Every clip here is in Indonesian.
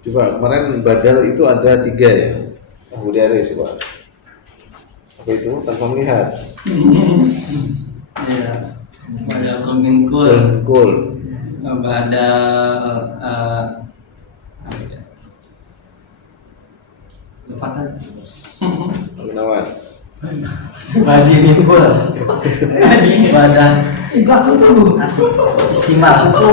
Coba kemarin badal itu ada 3 ya. Kemudian ada coba. Apa itu? Tanpa melihat. Iya. Badal kominkul. Kul. Badal Lufatan. Aminawan. Masih minkul. Badal. Itu aku tuh istimewa aku.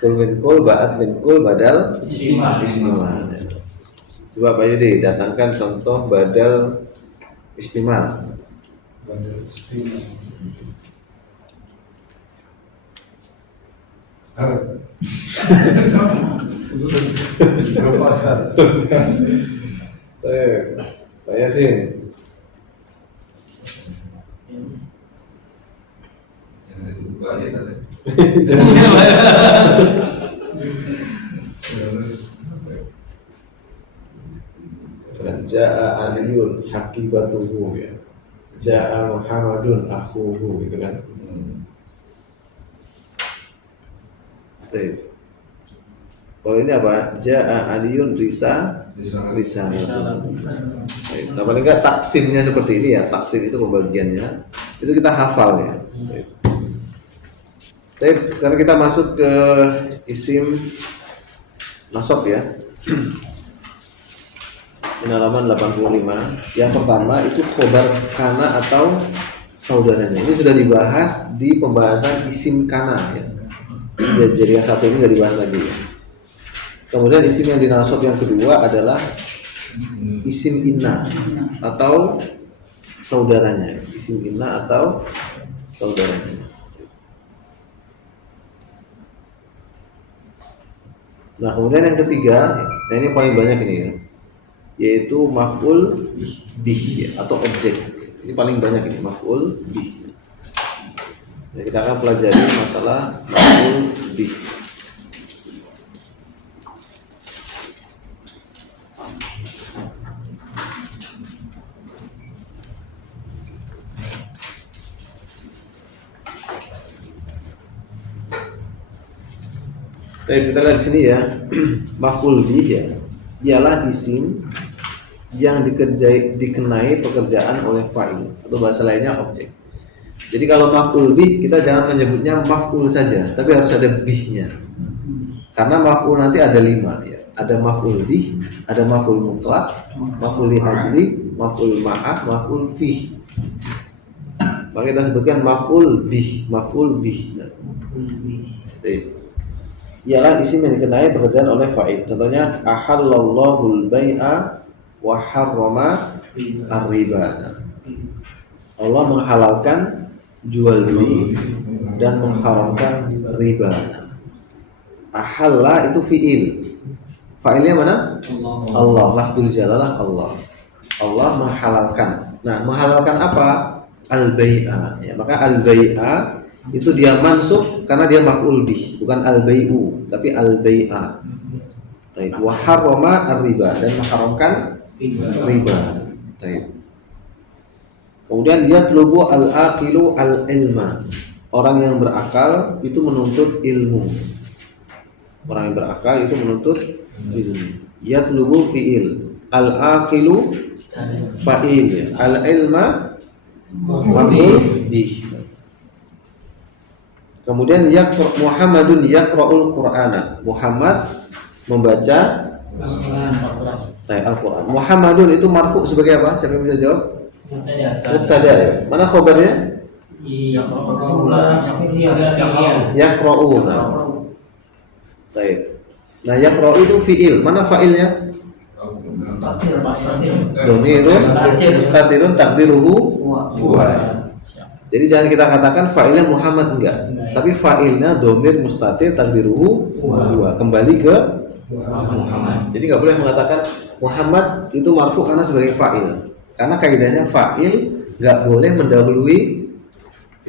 Kul min kul, ba'at min kul, badal Istimewa. Coba Pak Yudi datangkan contoh badal istimal. Badal istimewa. Berapa Ustaz? Pak Yasin. Yang ada buku aja tadi. Ja'a Aliyun hakibatuhu ya. Ja'a Muhammadun akhuhu gitu kan. Baik. Kalau ini apa? Ja'a Aliyun risa. Baik. Nah, paling enggak taksimnya seperti ini ya. Taksim itu pembagiannya. Itu kita hafal ya. Baik. Baik, sekarang kita masuk ke isim nasab ya. Ini halaman 85. Yang pertama itu khobar kana atau saudaranya. Ini sudah dibahas di pembahasan isim kana ya. Jadi yang satu ini nggak dibahas lagi ya. Kemudian isim yang dinasab yang kedua adalah isim inna atau saudaranya. Isim inna atau saudaranya. Nah kemudian yang ketiga, nah ini paling banyak ini ya, yaitu maf'ul bih ya, atau objek. Ini paling banyak ini maf'ul bih. Ya, kita akan pelajari masalah maf'ul bih. Baik, kita lihat di sini ya. Maf'ul bih ya, ialah isim yang dikenai pekerjaan oleh fa'il atau bahasa lainnya objek. Jadi kalau maf'ul bih kita jangan menyebutnya maf'ul saja, tapi harus ada bihnya. Karena maf'ul nanti ada 5 ya. Ada maf'ul bih, ada maf'ul mutlak, maf'ul li ajli, maf'ul ma'ah, maf'ul fih. Maka kita sebutkan maf'ul bih, maf'ul bih. Nah. Ialah isim yang dikenai pekerjaan oleh fa'il. Contohnya ahallallahu al-bai'a wa harrama ar-riba. Allah menghalalkan jual beli dan mengharamkan riba. Ahalla itu fi'il. Fa'ilnya mana? Allah. Lafzul jalalah Allah. Allah menghalalkan. Nah, menghalalkan apa? Al-bai'a. Ya, maka al-bai'a itu dia mansub karena dia maf'ul bih, bukan al-bai'u, tapi al-bai'a. Baik, wa harrama ar-riba, dan mengharamkan riba. Baik. Kemudian dia telubu al-aqilu al-ilma. Orang yang berakal itu menuntut ilmu. Orang yang berakal itu menuntut ilmu. Ya telubu fi'il. Al-aqilu fa'il. Al-ilma maf'ul bih. Kemudian Muhammadun yaqra'ul Qur'ana. Muhammad membaca Al-Qur'an. Muhammadun itu marfu sebagai apa? Siapa yang bisa jawab? Mubtada ya. Mana khabarnya? Yaqra'una. Baik. Nah, yaqra'u itu fi'il. Mana fa'ilnya? Dhamirun mustatirun takdiruhu huwa. Jadi jangan kita katakan fa'ilnya Muhammad, enggak. Tapi fa'ilnya dhamir mustatir takdiruhu huwa. Kembali ke Muhammad. Jadi enggak boleh mengatakan Muhammad itu marfu karena sebagai fa'il. Karena kaidahnya fa'il enggak boleh mendahului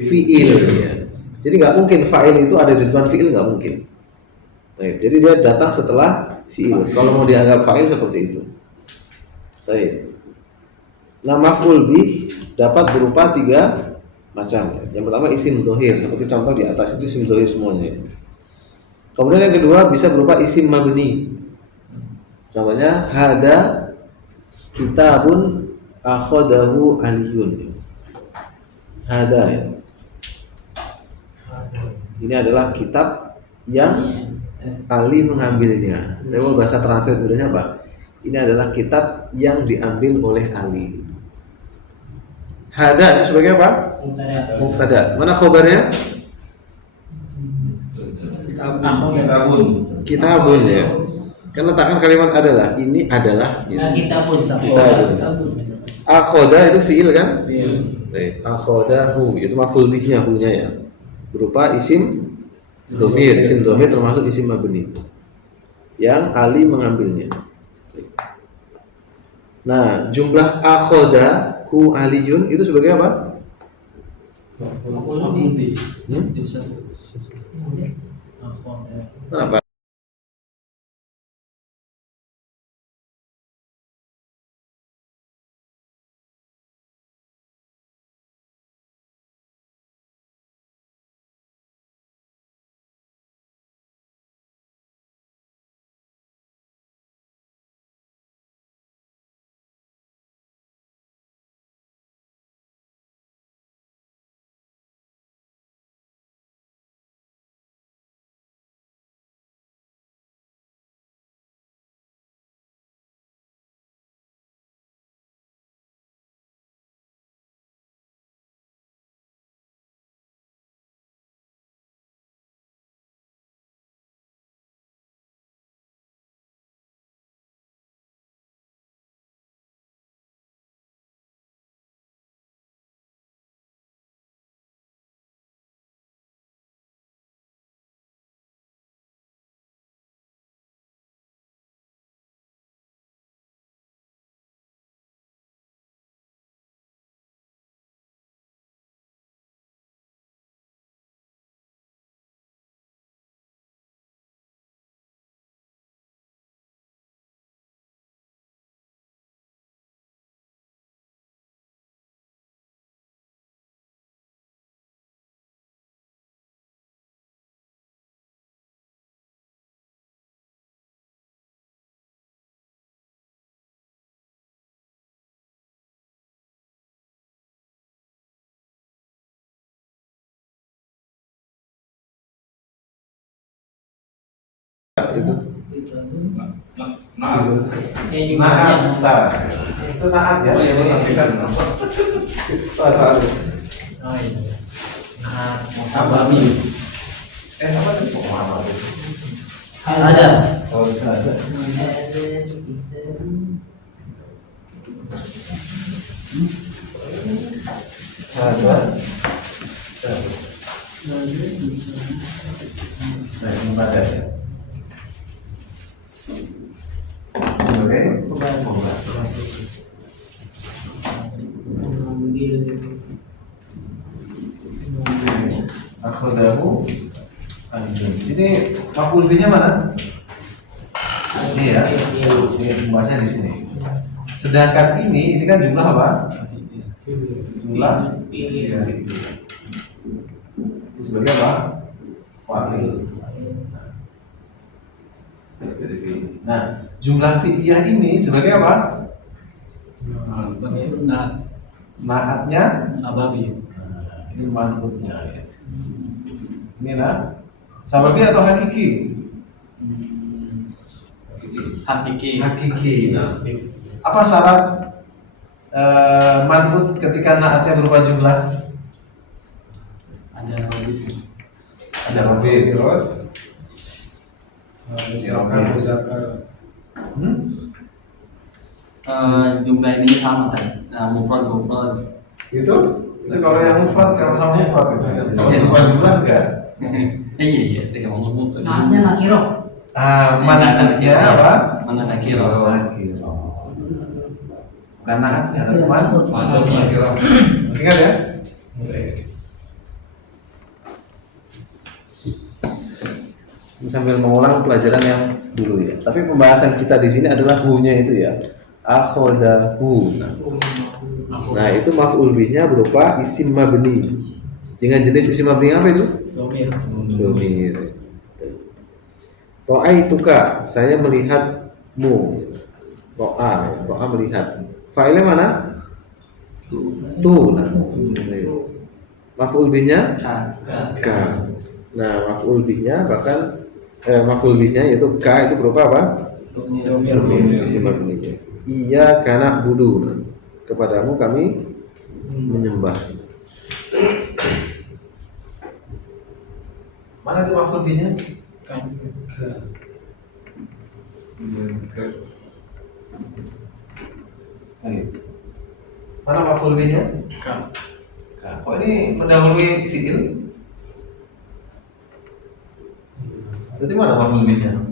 fi'il ya. Jadi enggak mungkin fa'il itu ada di depan fi'il, enggak mungkin. Baik, jadi dia datang setelah fi'il. Kalau mau dianggap fa'il seperti itu. Baik. Nah, maf'ul bih dapat berupa 3 macam. Yang pertama isim dhohir, seperti contoh di atas itu isim dhohir semuanya. Kemudian yang kedua bisa berupa isim mabni. Contohnya hada kitabun akhadahu aliyun. Hada ya. Ini adalah kitab yang Ali mengambilnya. Tapi kalau bahasa translate mudahnya apa? Ini adalah kitab yang diambil oleh Ali. Hada itu sebagai apa? Mubtada. Mana khobarnya? Kitabun. Kitabun ya. Kan letakkan kalimat adalah. Ini adalah. Nah, kita pun Akhoda itu fiil kan? Akhodahu itu maf'ul bihnya, hunya ya. Berupa isim domir. Isim domir termasuk isim mabni. Yang Ali mengambilnya. Nah, jumlah akhodahu aliyun itu sebagai apa? Apa? Itu naat itu naat ya. Oh iya, ini masihkan. Soalnya Sababi. Apa tuh? Apa tuh? Ada. Oh, ada. nah, ini pada ya. Akhodahu aliyun. Ini maf'ul bihnya mana? Ini ya. Ini bahasanya di sini. Sedangkan ini kan jumlah apa? Jumlah sebagai apa? Fa'il. Nah, jumlah fi'liyah ini sebagai apa? Naatnya Sababi. ini manutnya ya. Ini nah, sababi atau hakiki? Hakiki. Hakiki. Nah, apa syarat manut ketika naatnya berupa jumlah? Ada Rabi. Ada robi terus. Jumlah ini sama tadi. Mufrad. Itu kalau yang mufrad sama mufrad itu. Kalau berupa jumlah enggak? Iya, tidak mau ngomong. Namanya nakiro. Manutnya apa? Mana nakiro? Nakiro. Bukan naatnya, tapi Iya, manut. Manut kira. Masih ingat ya? Sambil mengulang pelajaran yang dulu ya. Tapi pembahasan kita di sini adalah hu-nya itu ya. Akhodahu. Nah, itu maf'ul bihnya berupa isim mabni. Dengan jenis isim mabni apa itu? Domir. Domir. Ra'aituka, saya melihatmu. Ra'a melihat. Fa'ilnya mana? Tu. Nah, maf'ul bihnya Ka. ka. Nah, maf'ul bihnya bahkan maf'ul bihnya yaitu ka itu berupa apa? Isim mabninya. Iya kana budu. Nah, kepadamu kami menyembah. Mana itu maf'ul bihnya? Mana maf'ul bihnya? Ka. Kok ini mendahului fi'il? Berarti mana maf'ul bihnya?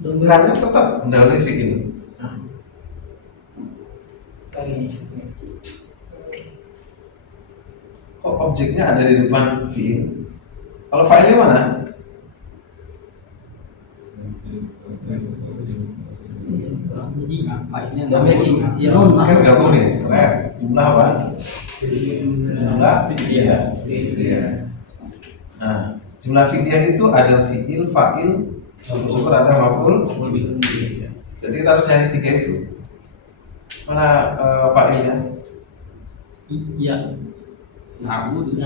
Karena tetap mendahului fi'il. Kok objeknya ada di depan fi'il? Kalau fa'ilnya mana? Fa'ilnya Kan gabung nih, jumlah apa? Jumlah fi'liyah. Nah, jumlah fi'liyah itu ada fi'il, fa'il, syukur ada maf'ul. Jadi kita harus cari 3 itu. Mana fa'ilnya? Iya. Na'budu.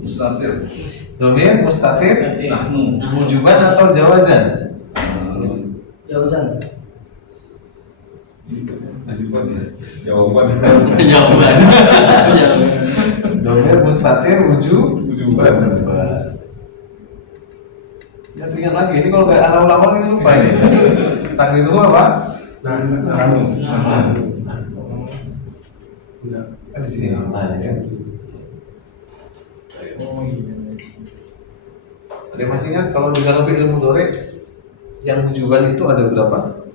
Mustatir. Domir, mustatir, wujuban atau jawazan? Jawaban. Jawaban. Jawaban. Domir, mustatir, wujuban. Ya ingat lagi, ini kalau kayak anak ulama kita lupa ini. Takdir itu apa? Kan di sini nah, ya. Ada yang masih ingat kalau di dalam fi'il mudhari yang wujuban itu ada berapa?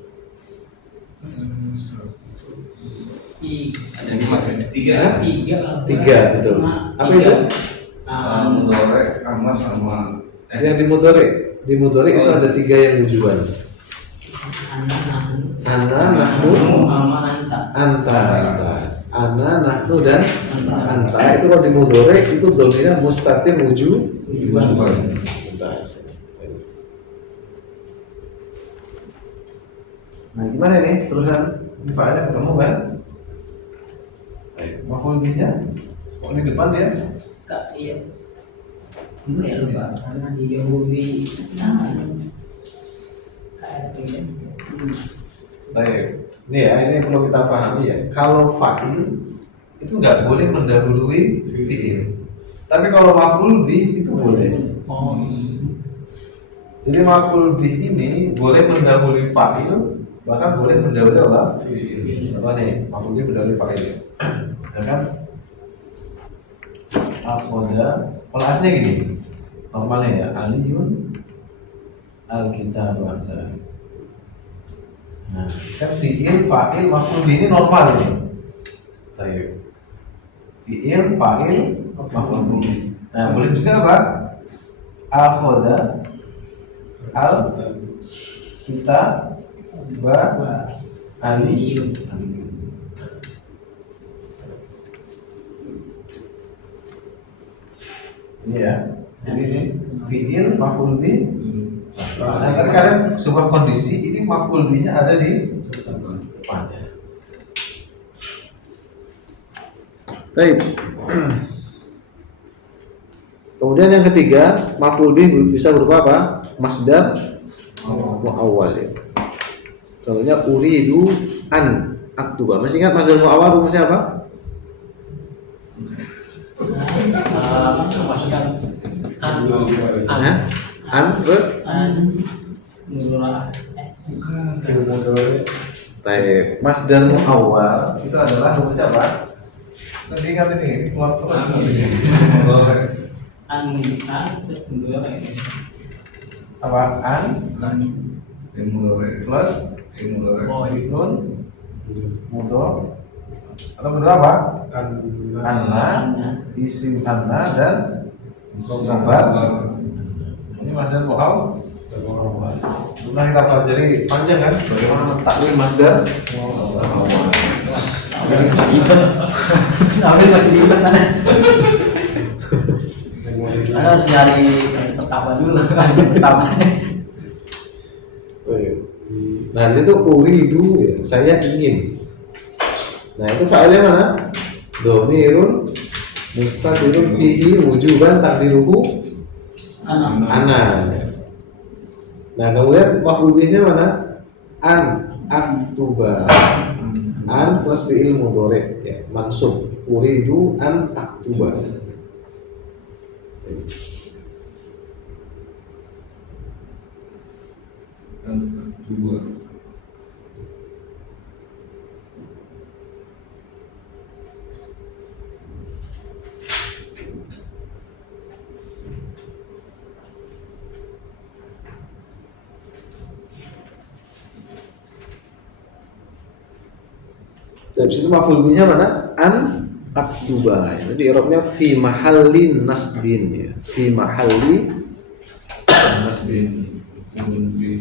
Ada 5 kan? 3. 3 betul. Apa itu? Mudorek, kamar sama Yang di mudhari itu ada 3 yang wujuban. Ana, nahnu, anta. Ana, nahnu dan anta. Itu kalau di mudhari itu dominan mustatir wujuban. Nah, gimana nih terusan? Ini faedah ketemu kan? Maf'ul bihnya? Kok di depan dia? Iya. Saya lupa karena didahului Baik. Ini ya, ini perlu kita pahami ya. Kalau fa'il itu nggak boleh mendahului fi'il. Tapi kalau maf'ul bih itu boleh. Jadi maf'ul bih ini boleh mendahului fa'il, bahkan boleh mendahului apa? Fi'il. Contoh nih, maf'ul bih mendahului fa'il. Misalkan akhoda, kalau aslinya gini, normalnya ya, aliyun al-kitab misalnya. Nah, kan fi'il, fa'il, maf'ul bih ini normal ini. Baik. Fi'il, fa'il, maf'ul bih. Nah, boleh juga apa? Akhoda al kita ali. Ini ya. Jadi ini fi'il, maf'ul bih. Nah, kadang sebuah kondisi ini maf'ul bihnya ada di depannya. Baik. Kemudian yang ketiga, maf'ul bih bisa berupa apa? Masdar muawwal ya. Contohnya uridu an aktuba. Masih ingat masdar muawwal rumusnya apa? Masukkan An terus Baik, masdar muawwal itu adalah rumusnya apa? Nanti ingat ini, keluar terus. Apa? An plus nun mudhor atau kedua apa? Anna, isim anna dan khabar. Ini masdar muawwal. Pernah kita pelajari panjang kan? Bagaimana mentakwil masdar muawwal. Ambil masih di kan. Anda harus nyari yang pertama dulu. Pertama. Oh, iya. Nah di situ uridu ya, saya ingin. Nah itu fa'ilnya mana? Domirun mustatirun fihi wujuban takdiruhu ana. Nah kemudian maf'ul bihnya mana? An aktuba. An plus fi'il mudhari ya, mansub. Uridu an aktuba. Yang kedua. Dari situ maf'ul bihnya mana? An aktuba. Jadi i'rabnya fi mahallin nasbin ya. Fi mahalli Nasbin. Mungkin.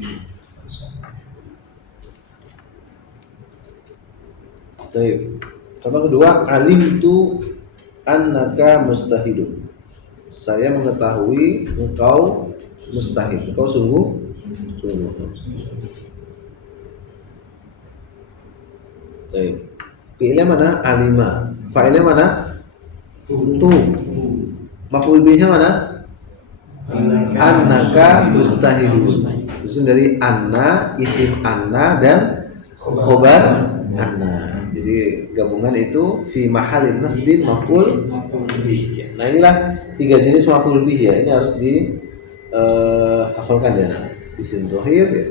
Baik. Contoh kedua, alimtu annaka mustahidun. Saya mengetahui engkau mustahid. Engkau sungguh. Baik. Fi'ilnya mana? Alima. Fa'ilnya mana? Tu. Maf'ul bihnya mana? Annaka mustahidun. Disusun dari anna, isim anna dan khobar anna. Jadi gabungan itu fi mahallin nasbin maf'ul bih. Nah inilah tiga jenis maf'ul bih ya. Ini harus dihafalkan ya. Nah. Isim dhohir, ya.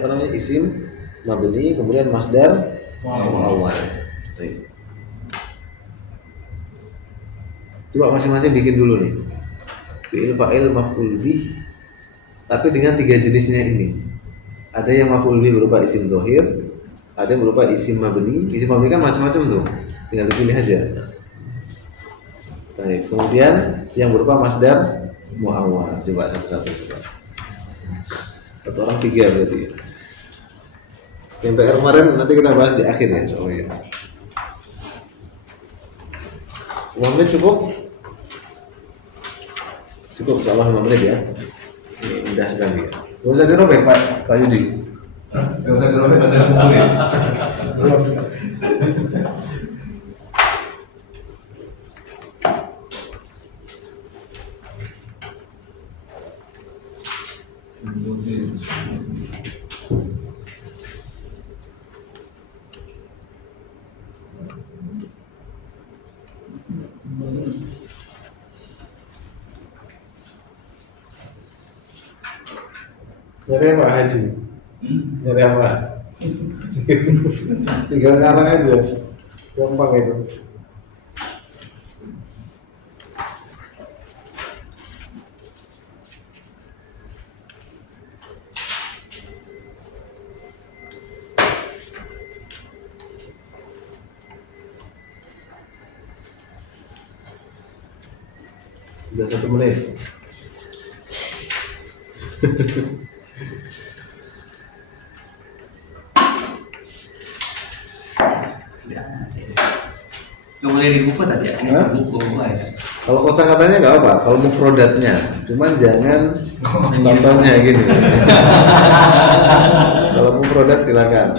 Kemudian isim mabni, kemudian masdar muawwal. Baik. Coba masing-masing bikin dulu nih. Fi'il fa'il maf'ul bih tapi dengan tiga jenisnya ini. Ada yang maf'ul bih berupa isim dhohir, ada yang berupa isim mabni. Isim mabni kan macam-macam tuh, tinggal dipilih aja. Baik, kemudian yang berupa masdar muawwal. Coba satu-satu coba. Satu orang tiga berarti. Yang PR kemarin nanti kita bahas di akhir ya soalnya. 5 menit cukup? Cukup, insyaallah 5 menit ya. Ini mudah sekali ya. Gak usah dirobek Pak Yudi. Gak usah dirobek, gak usah kumpulin. Nyari apa Haji? Nyari apa? Tinggal ngarang aja. Gampang itu. Sudah 1 menit. Gak boleh dibuka tadi ya? Ini Hah? buku ya. Kalau kosakatanya nggak apa, kalau mufrodatnya, cuman jangan contohnya gini. Kalau mufrodat silakan.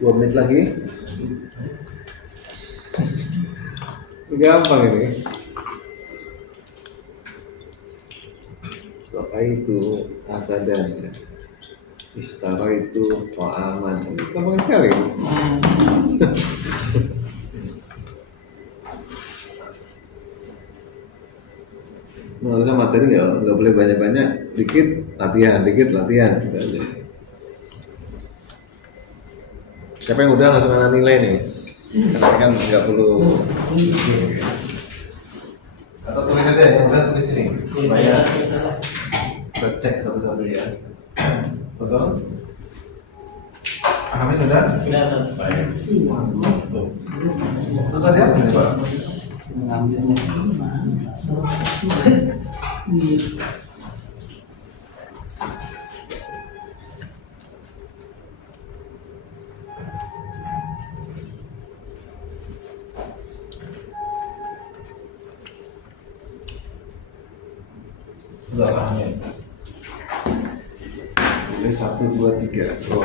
2 menit lagi. Gampang ini. Doa itu asadan. Istara itu aman. Ini gampang sekali. Menurut materi ya nggak boleh banyak-banyak, dikit latihan. Gitu aja. Siapa yang udah langsung anak nilai nih? Karena kan nggak perlu. Atau tulis aja, yang udah tulis ini. Saya Kita cek satu-satu ya. Betul? Amin udah? kelihatan. Tuh. Terus ada apa nih Pak? Mengambilnya gimana? Udah amin. Tulis 1, 2, 3. Oh.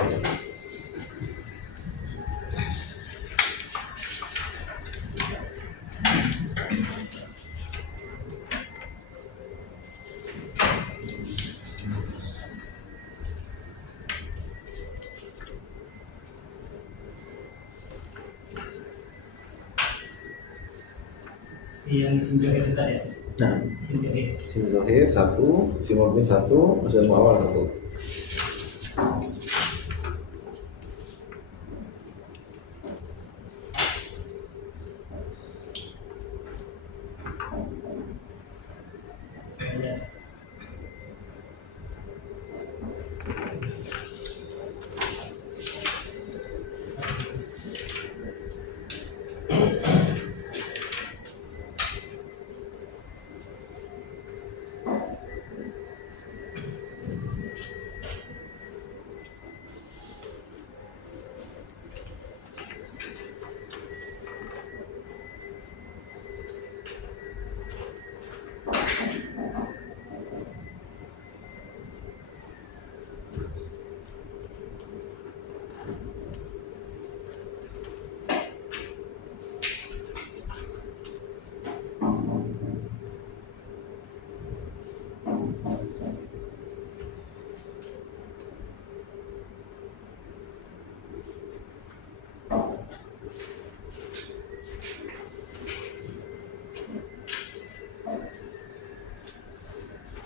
Yang singgah itu tadi ya? Nah, Singgah itu. sim zohir 1, sim mabni 1, masuk awal 1.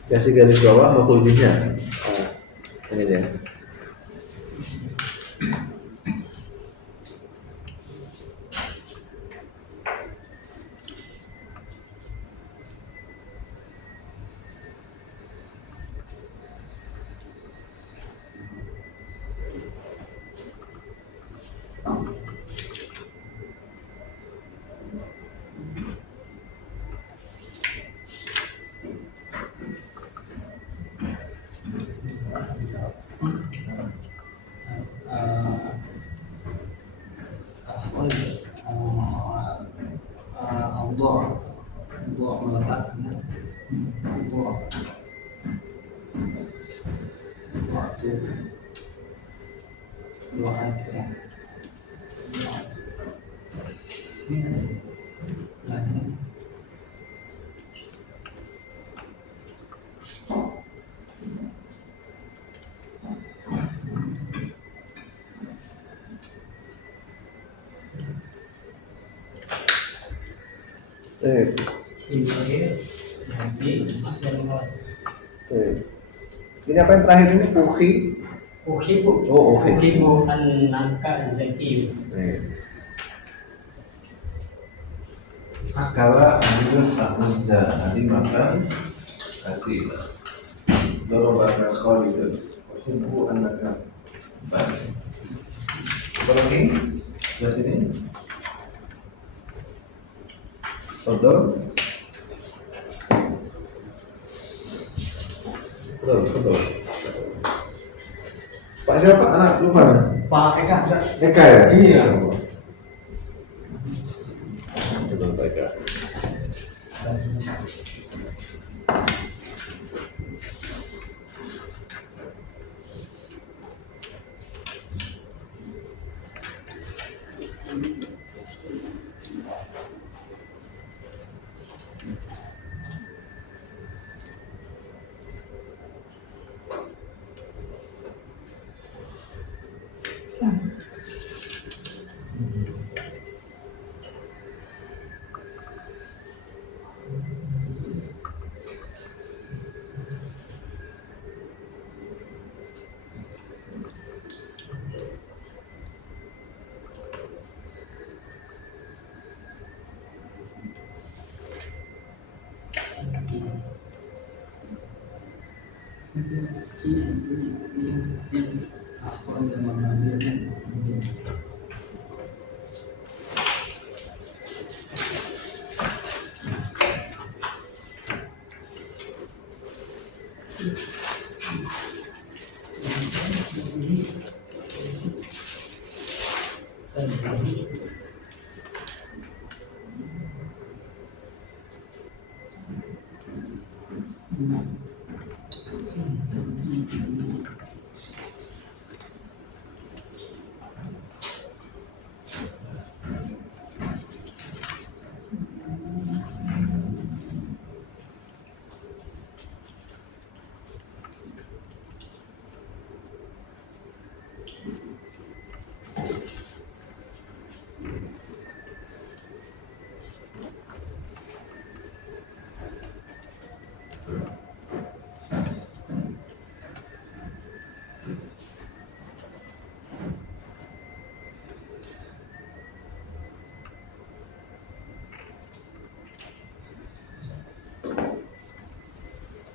Kasih garis bawah mau lebihnya. Ini dia. Allah meletakkan Allah waktu dua aja Simple nanti mas dari mulai. Ini apa yang terakhir ini? Uhi. Uhibu. Oh, uhi. Uhibu an nangka zaki. Akala ambil akuzza, nanti makan kasih. Doroba nakal itu. Ibu anaknya. Baik. Apa lagi? Sebelah sini. Betul. Betul. Pak siapa? Anak lupa. Pak Eka. Eka ya? Iya. Betul Pak Eka.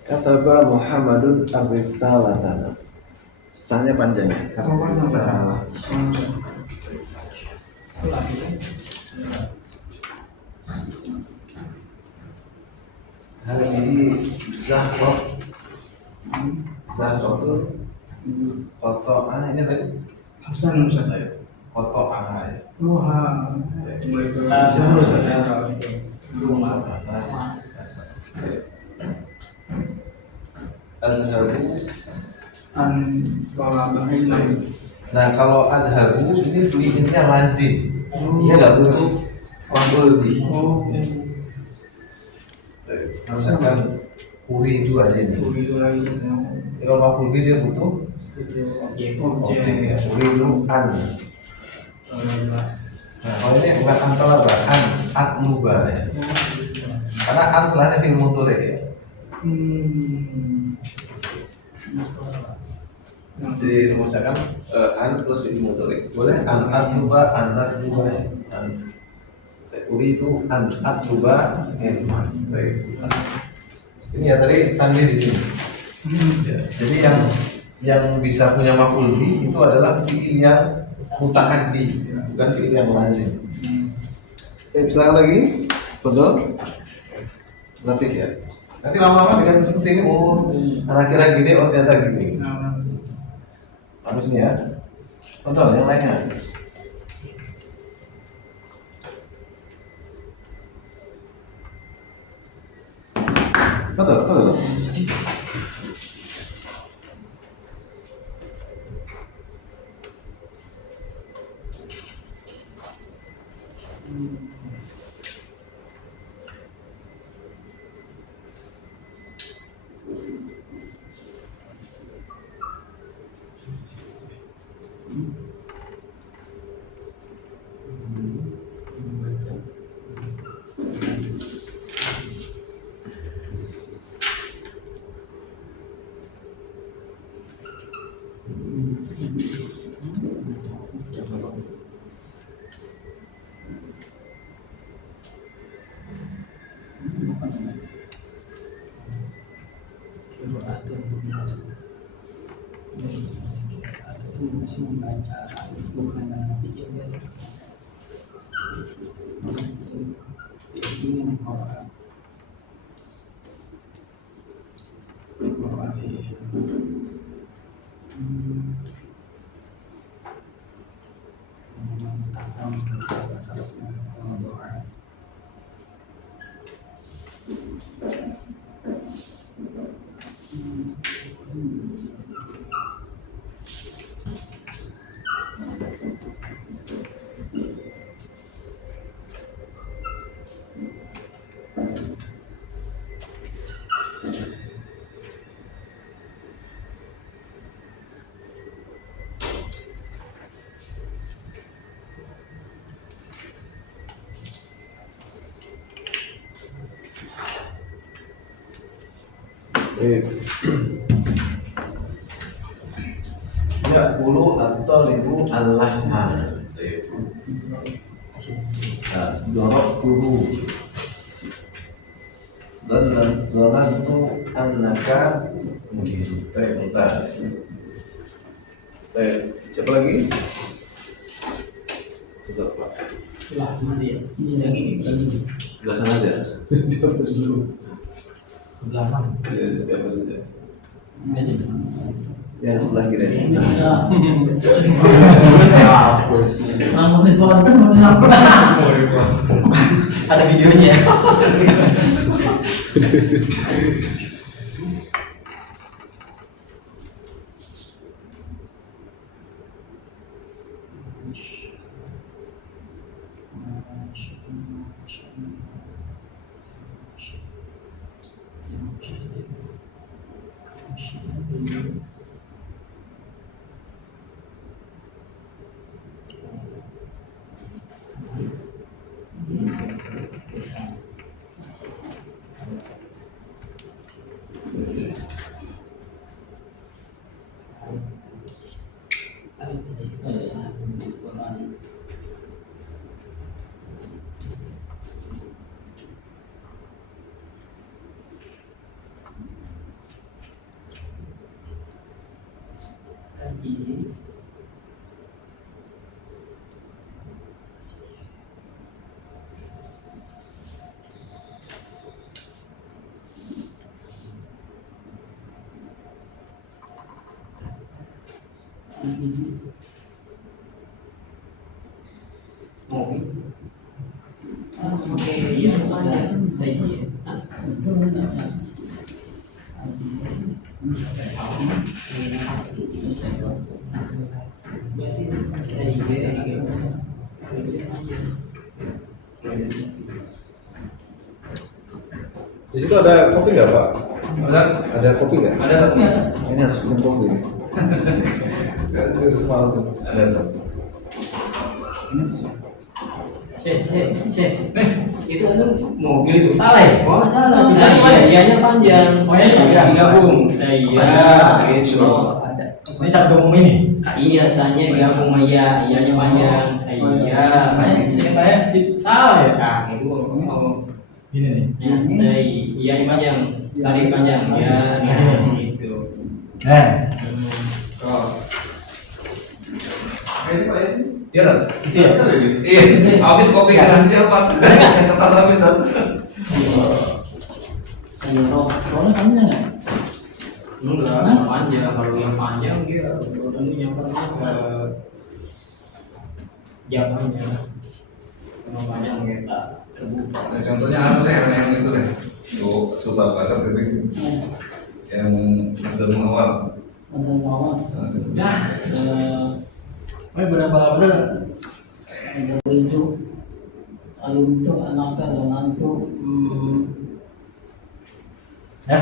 Kataba Muhammadun ar-risalata. Sanya panjang. Ar-risalah. Hari ini Zahra tuh kotokan ini apa? Hasan Ustaz. Kotokan ya. Wah, Adhabu. Nah kalau adhabu ini fiilnya lazim. Dia nggak butuh maf'ul bih. Misalkan uri itu aja ini. Kalau maf'ul bih dia butuh objek ya. Uri itu an. Nah kalau ini bukan antara an atluba ya. Karena an setelahnya fi'il mudhari ya. Jadi rumuskan an plus fi'il mudhari. Boleh an atluba ya. Uri itu an atluba ilman. Ini ya tadi tanwin di sini. Ya, jadi yang bisa punya maf'ul bih itu adalah fi'il yang muta'addi, bukan fi'il yang lazim. Silakan lagi, betul? Latih ya. Nanti lama-lama dengan seperti ini, anak kira gini, ternyata gini. Bagus nih ya. Contoh yang lainnya. Betul. Ya puluh atau ribu Allahnya. Nah, dorok guru dan itu annaka mudirun. Baik, mumtaz. Baik, siapa lagi? Coba Pak. Lah, mana dia? Ini lagi nih, lagi. Jelasan aja. Siapa dulu? Sebelah mana? Siapa saja? Ini aja. Yang sebelah kiri. Ini ada. Rambut di bawah kan mau apa? Ada videonya ya. Di situ ada kopi nggak Pak? Ada kopi nggak? Ada satu. Ini harus minum kopi. Ada. Itu ada mobil itu salah ya? Oh, salah. Iya-nya panjang. Oh, iya, panjang. Digabung. Saya gitu. Ada. Ini satu umum ini. Iya, saya digabung iya, iyanya panjang. Saya. Banyak saya salah ya. Nah, itu mau Ini nih. ya saya iyanya panjang, tarik panjang ya gitu. Oh. Ini Pak Yasin. Iya kan? Itu ya. Iya, habis kopi kerasnya apa? Kertas habis dan. Saya roh. Soalnya kamu nggak? Enggak, panjang. Kalau yang panjang dia ini yang pernah jamannya. Kalau panjang kita terbuka. Nah, contohnya apa sih yang itu deh? Tuh susah banget itu. Yang sudah mengawal. Nah, benar-benar ada itu alim itu anaknya nantu ya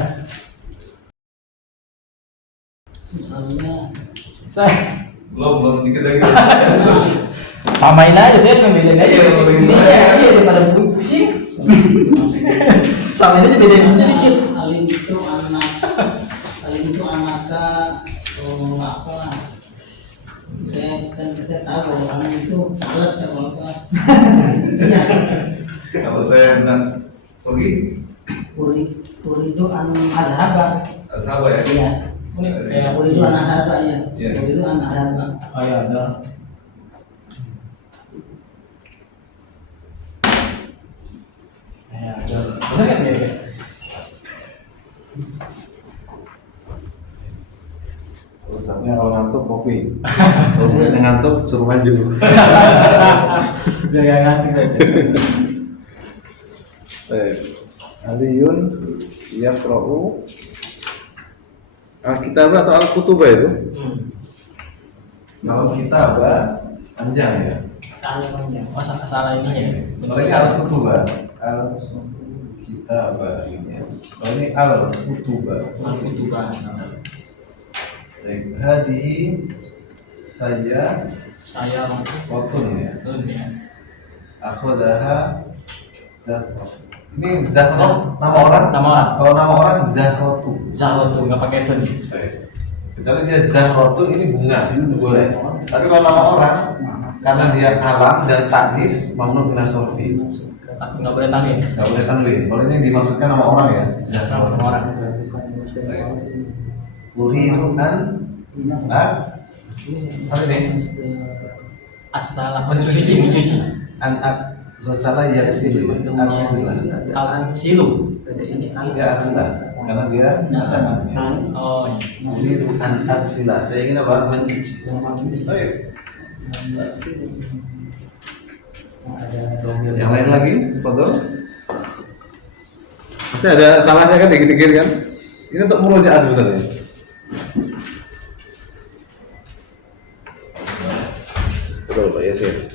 misalnya Belum dikit lagi. samain aja saya bedain aja iya daripada pusing samain aja bedain dikit alim itu anaknya apa saya tahu bahwa kamu itu males ya kalau Kalau saya bilang pergi, puri itu azhaba sabar ya. iya kayak puri itu anak azhaba ya Iya. puri itu anak azhaba oh iya ada ya ada benar kan ya Ustaznya kalau ngantuk kopi. Kalau nggak ngantuk suruh maju. biar gak ngantuk aja Aliyun yaqra'u Al-Kitabah atau Al-Kutubah itu? Kalau kitabah panjang ya. tanya panjang oh salah ininya Kalau ini Al-Kutubah, Al-Kitabah ini. Kalau ini Al-Kutubah. aku juga Hadihi saya saya Kotun ya. ya Akhodaha Zahra. Ini Zahra nama orang? nama orang Kalau nama orang Zahratu. Zahra tuh nggak pakai itu nih Kecuali dia Zahratu ini bunga, itu boleh. Tapi kalau nama orang karena dia alam dan taknis mamnu bin sorfi. tapi nggak boleh tanwin. Nggak boleh tanwin. Kalau ini dimaksudkan nama orang ya. Nama orang. Uridu an apa ini? Assalam. Mencuci. Mencuci. An ghasala yaghsilu. Aghsila. Silu. Ya asila. Karena dia Oh. uridu an aghsila. Saya ingin apa? Mencuci. Baik. Yang lain lagi, foto. Masih ada salahnya kan dikit-dikit kan? Ini untuk murojaah sebenarnya. Betul Pak Yasin.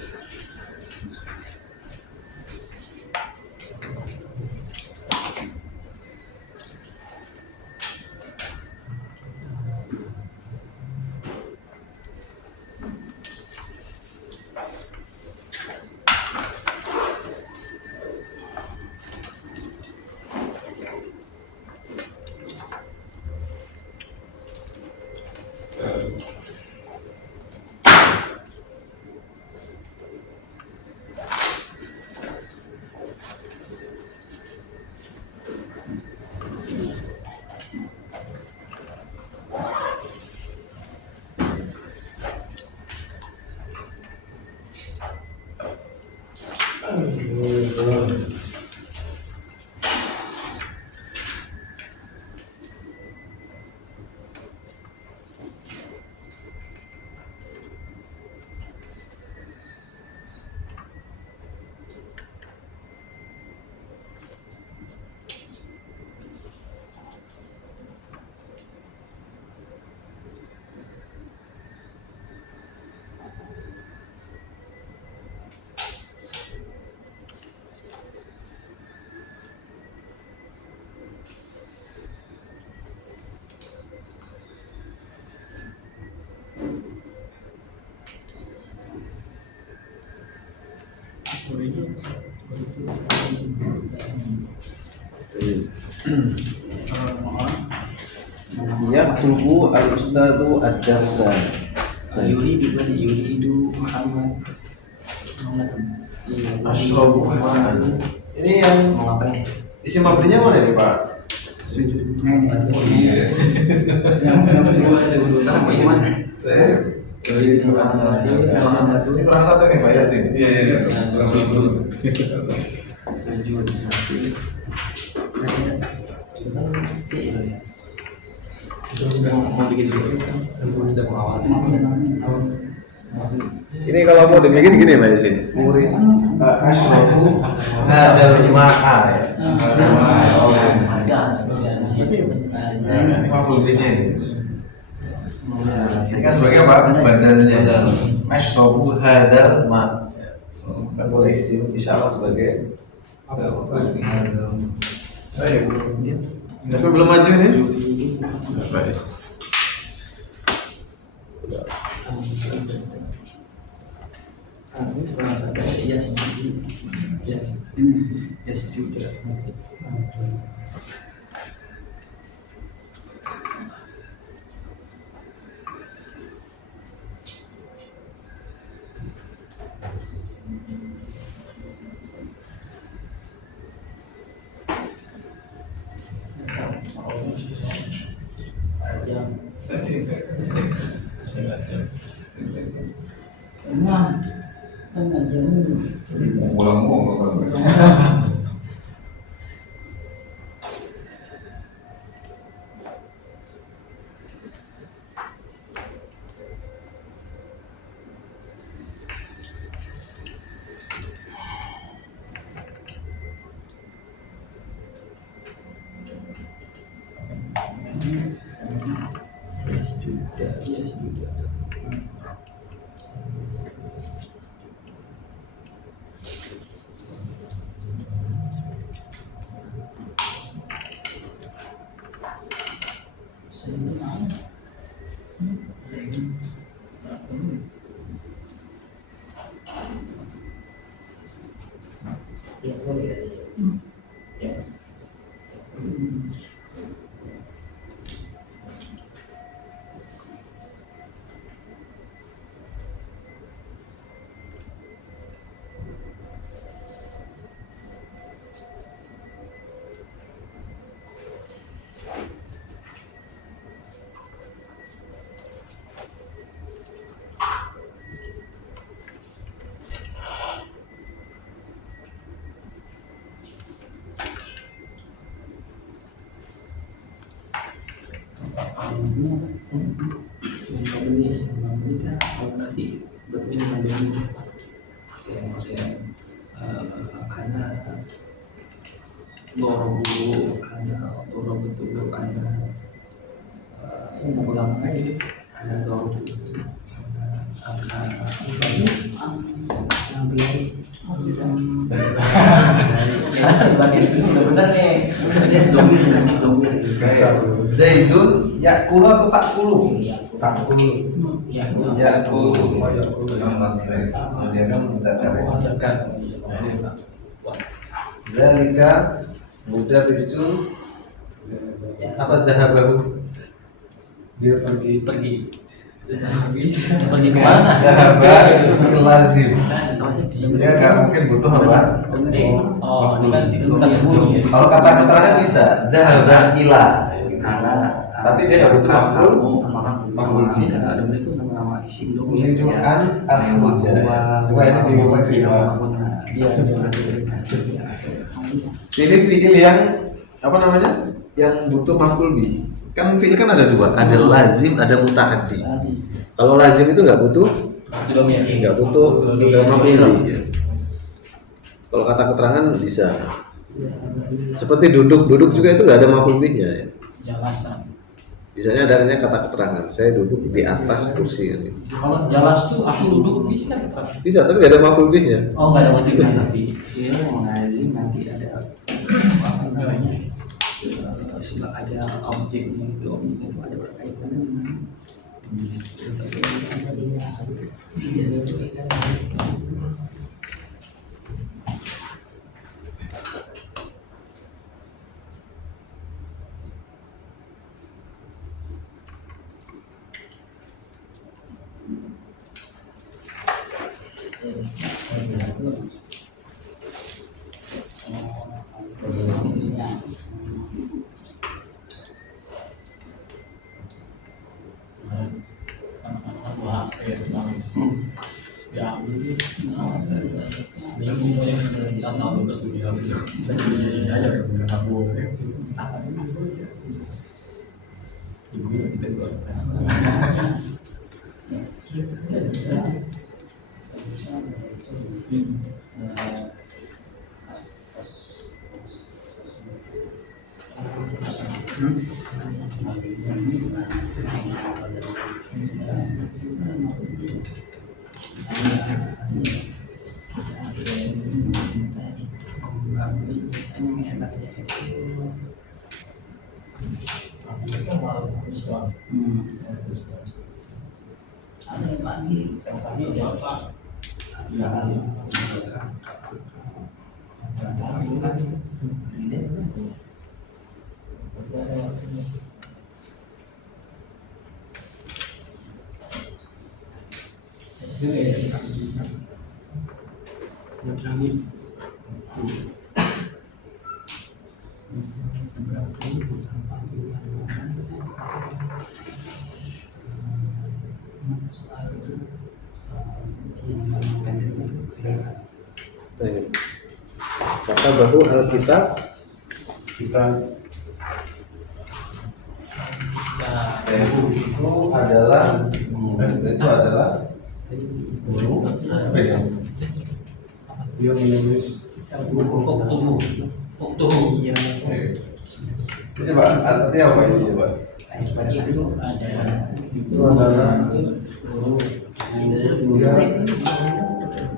Yaktubu al-ustadu ad-darsa. Yuridu Muhammad. Ashrabu. Ini yang isim mabninya mana ya Pak? Oh iya. Ini kurang satu nih Pak Yasin. Iya iya. Ini kalau mau dibikin gini Pak Yasin. Uri ashrabu hadal ma'a ya. Ini maf'ul bihi. Sehingga sebagai apa? Badalnya. Ashrabu hadal ma'. Kan boleh isim insyaallah sebagai baik. Tapi belum maju ini. Baik. Yes juga. Pulang mau. Yes juga. Bener nih. Zaidun yakulu atau takulu? Takulu. Yakulu. Oh ya, aku Dia kan mudzakkar. Wajarkan. Dzalika mudarrisun apa dhahabahu? Dia pergi. Pergi kemana? Dhahaba itu fi'il lazim. Dia nggak mungkin butuh apa? Oh, ini kan kita sebelum. Kalau kata keterangan bisa dhahaba ila. Tapi dia nggak butuh maf'ul. Uridu an akhruja. Coba ini dikoreksi Pak. Ini fi'il yang apa namanya? Yang butuh maf'ul bih. Kan fi'il kan ada dua, ada lazim, ada muta'addi. Kalau lazim itu nggak butuh maf'ul bih. Kalau kata keterangan bisa. Seperti duduk juga itu nggak ada maf'ul bihnya ya. Jalasan. Biasanya adanya kata keterangan, saya duduk di atas kursi kan. Kalau jalas tuh aku duduk bisa kan keterangan. Bisa, tapi nggak ada maf'ul bihnya. Oh, nggak ada motifnya tapi. Dia mengazim nanti ada apa namanya sudah ada objeknya itu ada berkaitan dengan Kata bahu Alkitab Kita itu adalah apa ya? dia menulis Coba artinya apa itu coba? itu adalah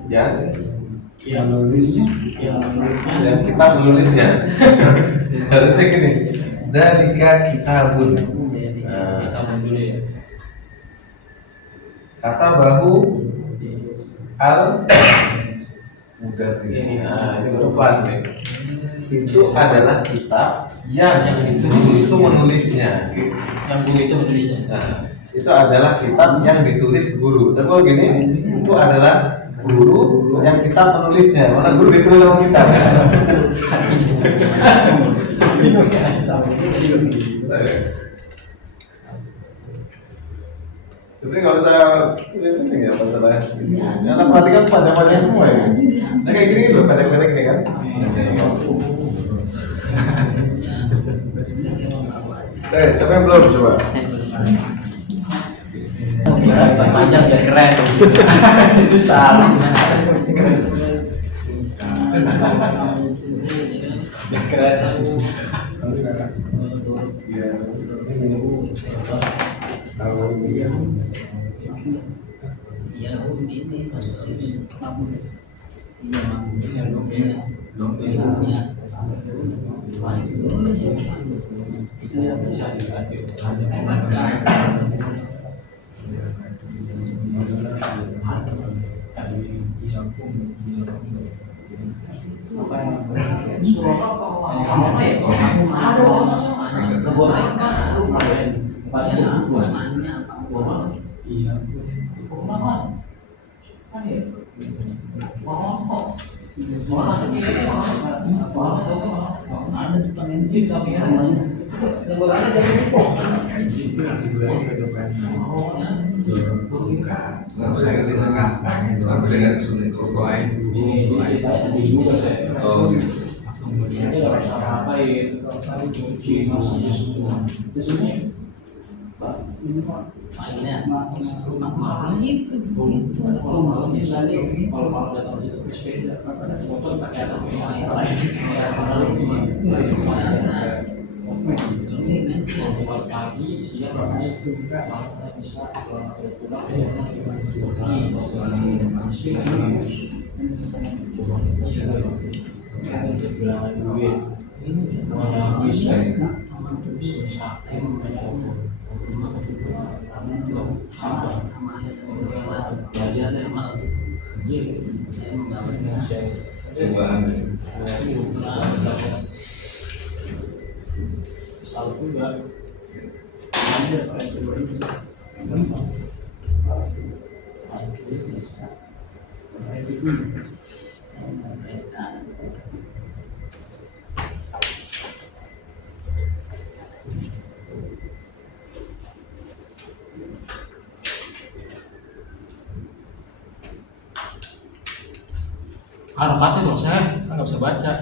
dia Ya, menulis yang kita menulisnya. Harusnya gini. Dzalika kitabun. Kata bahu al mudarris. Nah, itu pas nih. Itu adalah kitab yang ditulis itu menulisnya. Yang guru itu menulisnya. Nah, itu adalah kitab yang ditulis guru. Tapi kalau gini, itu adalah guru yang kitab menulisnya. Mana guru ditulis sama kita? Sebenarnya nggak usah pusing-pusing ya masalah. Karena perhatikan panjang-panjang semua ya. Nah kayak gini loh, pendek-pendek gini kan. Siapa yang belum coba? Kita panjang biar keren. Itu salah. Biar keren. Ya, ini tahu dia. Iya, ini masuk sini. Iya, mampunya. Kenapa dengan kesulitan korban lain? Oh, gitu. Harokatnya dong saya, nggak bisa baca.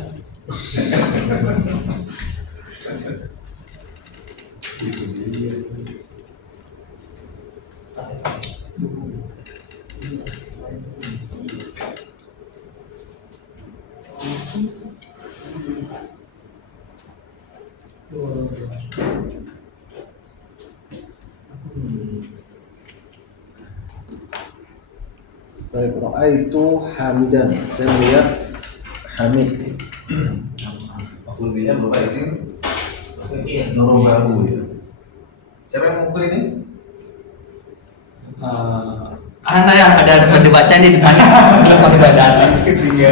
Baik, itu Hamidan. Saya melihat Hamid. Maf'ul bihi berupa isim Norobahu ya. siapa yang mukul ini? Anda yang ada dibaca di depannya belum pakai badan. Iya,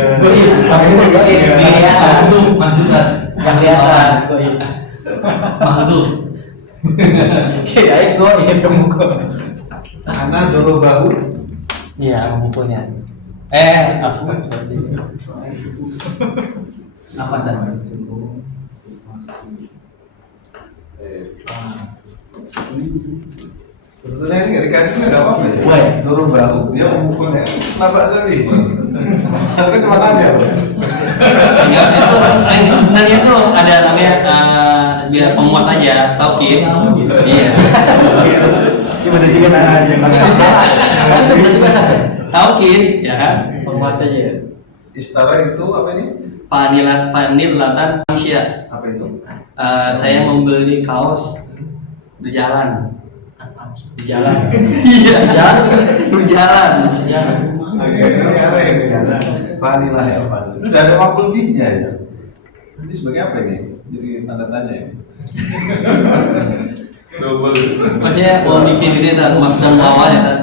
mahdud kan? Nggak kelihatan. Mahdud. Kirain gue ingin pemukul. Ana Norobahu. Iya, pemukulnya. Apa tadi? Sebetulnya ini nggak dikasih nggak apa-apa ya. Woi, Norobahu dia memukulnya. Kenapa sedih? Aku cuma tanya. Ya, itu sebenarnya tuh ada namanya biar penguat aja, taukid. Iya. Gimana juga salah aja. Kan itu benar juga salah. Taukid, ya kan? Penguat aja. Istara itu apa ini? Panilatan manusia. Apa itu? Saya membeli kaos berjalan. Berjalan. Iya, berjalan. Oke, ini apa ini? Vanilah ya, Vanilah. Itu udah ada maf'ul bihnya ya. Ini sebagai apa ini? Jadi tanda tanya ya. Double. Maksudnya mau bikin gitu kan, maksud awal ya kan?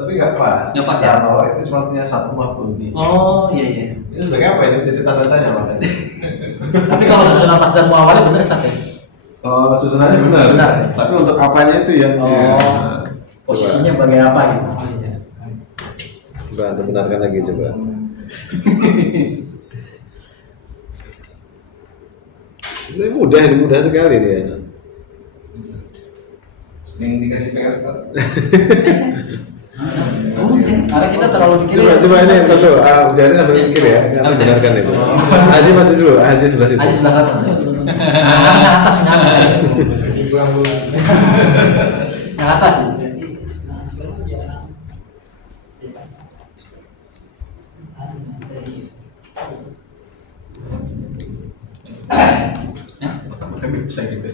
Tapi nggak pas. Nggak pas ya? Istara itu cuma punya satu maf'ul bih. Oh iya iya. Itu sebagai apa ini? Jadi tanda tanya makanya. Tapi kalau susunan pas dan muawalnya bener sakit. Oh, susunannya benar. Benar. Tapi untuk apanya itu yang Posisinya bagai apa gitu. Coba Anda benarkan lagi coba. Ini mudah sekali dia. yang dikasih PR Ustaz. Karena kita terlalu mikir. Coba ini tentu, dari sambil mikir ya. Anda benarkan itu. Haji maju dulu, Haji sebelah situ. Aja sebelah sana. Atas. Yang atas sih. Nah, sekarang ya. Bisa gitu.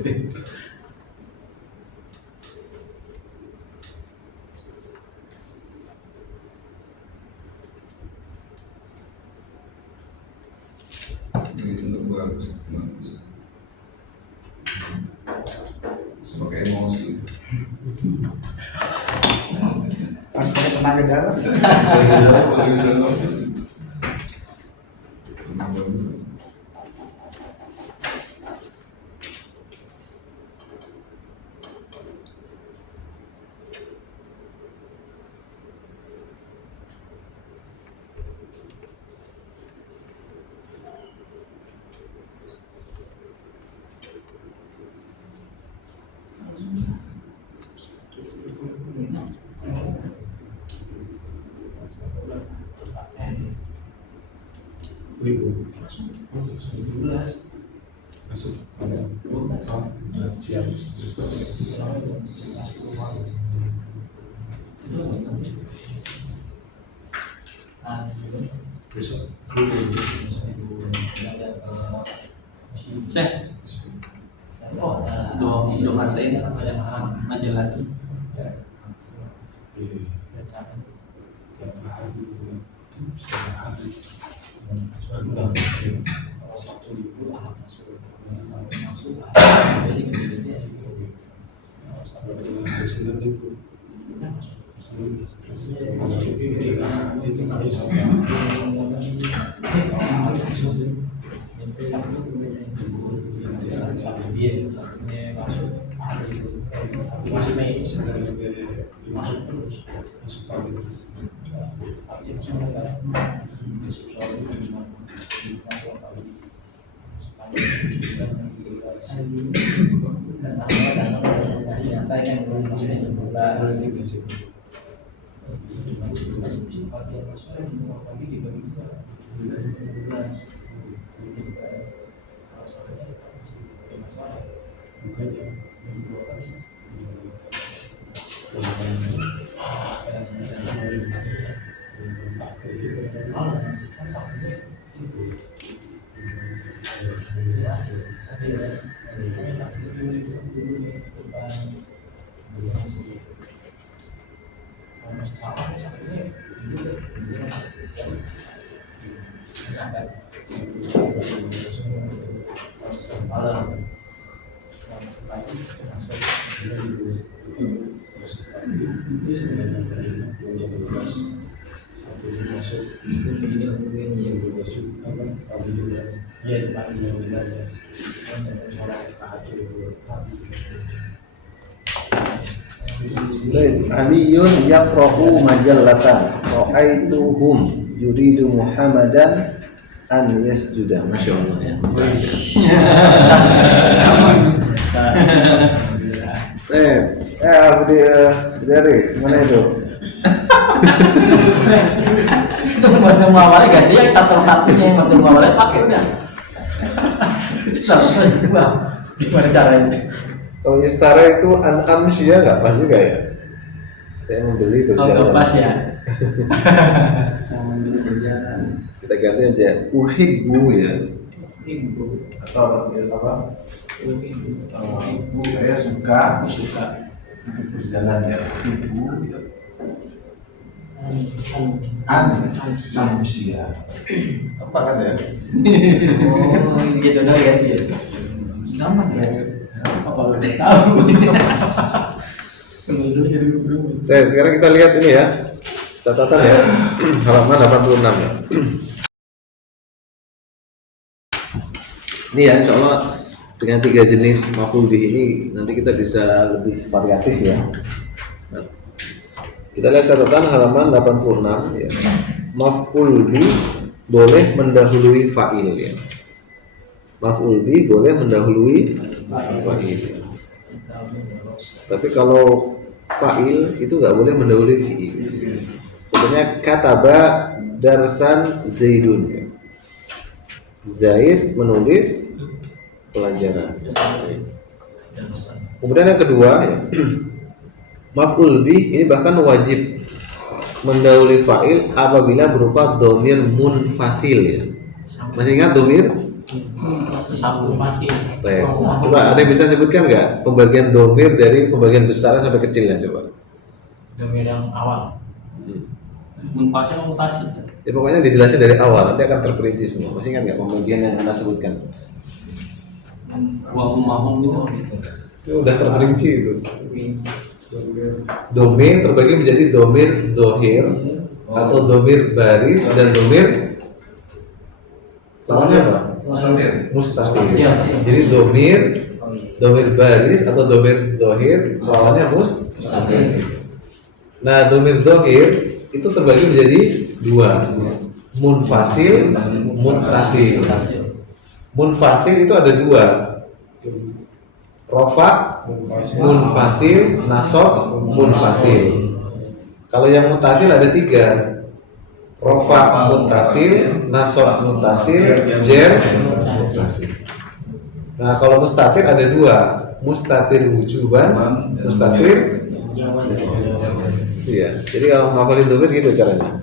Ini untuk bagus. Sebagai emosi. Harus pakai tenaga dalam. Siap. Besok. Dua materi majalah itu. Aliyun yaqra'u majallatan ra'aituhum yuridu Muhammadan an yasjuda. Masya Allah ya. Dari mana itu? Itu Mas Nur Muawalnya ganti yang satu-satunya yang Mas Nur Muawalnya pakai udah. Itu salah dua. Gimana caranya? Kalau Istara itu An-Amsyah nggak pas juga ya? Saya membeli berjalan. Oh, pas ya. Membeli berjalan. Kita ganti aja uhibbu ya. Atau apa? Saya suka berjalan ya. Ibu ya. Amsia. Apa kan ya? Oh, gitu dong ganti ya. Sama ya. Apa udah tahu? Sekarang kita lihat ini ya. Catatan ya. Halaman 86 ya. Ini ya, insya Allah dengan 3 jenis maf'ul bih ini nanti kita bisa lebih variatif ya. Nah, kita lihat catatan halaman 86 ya. Maf'ul bih boleh mendahului fa'il ya. Maf'ul bih boleh mendahului fa'il. Tapi kalau fa'il itu nggak boleh mendahului fi'il. Contohnya kataba darsan Zaidun ya. Zaid menulis pelajaran. Kemudian yang kedua ya, maf'ul bih ini bahkan wajib mendahului fa'il apabila berupa domir munfasil ya. Masih ingat domir? Sambung masih. Tes. Coba ada yang bisa nyebutkan nggak pembagian domir dari pembagian besar sampai kecilnya coba? Domir yang awal. Munfasil mutasi. Ya pokoknya dijelasin dari awal, nanti akan terperinci semua. Masih ingat nggak pembagian yang Anda sebutkan? Wa umahum gitu. Itu udah terperinci itu. Domir terbagi menjadi domir dohir atau domir baris dan domir lawannya apa? Mustatir. Jadi domir baris atau domir dohir lawannya mustatir. Nah, domir dohir itu terbagi menjadi dua, munfasil, munfasil. Munfasil itu ada dua, rofa, munfasil, nasab, munfasil. Kalau yang mutasil ada tiga, rofa, mutasil, nasab, mutasil, jer, mutasil. Nah, kalau mustatir ada dua, mustatir wujuban, mustatir. Iya, jadi kalau ngapalin domir gitu caranya.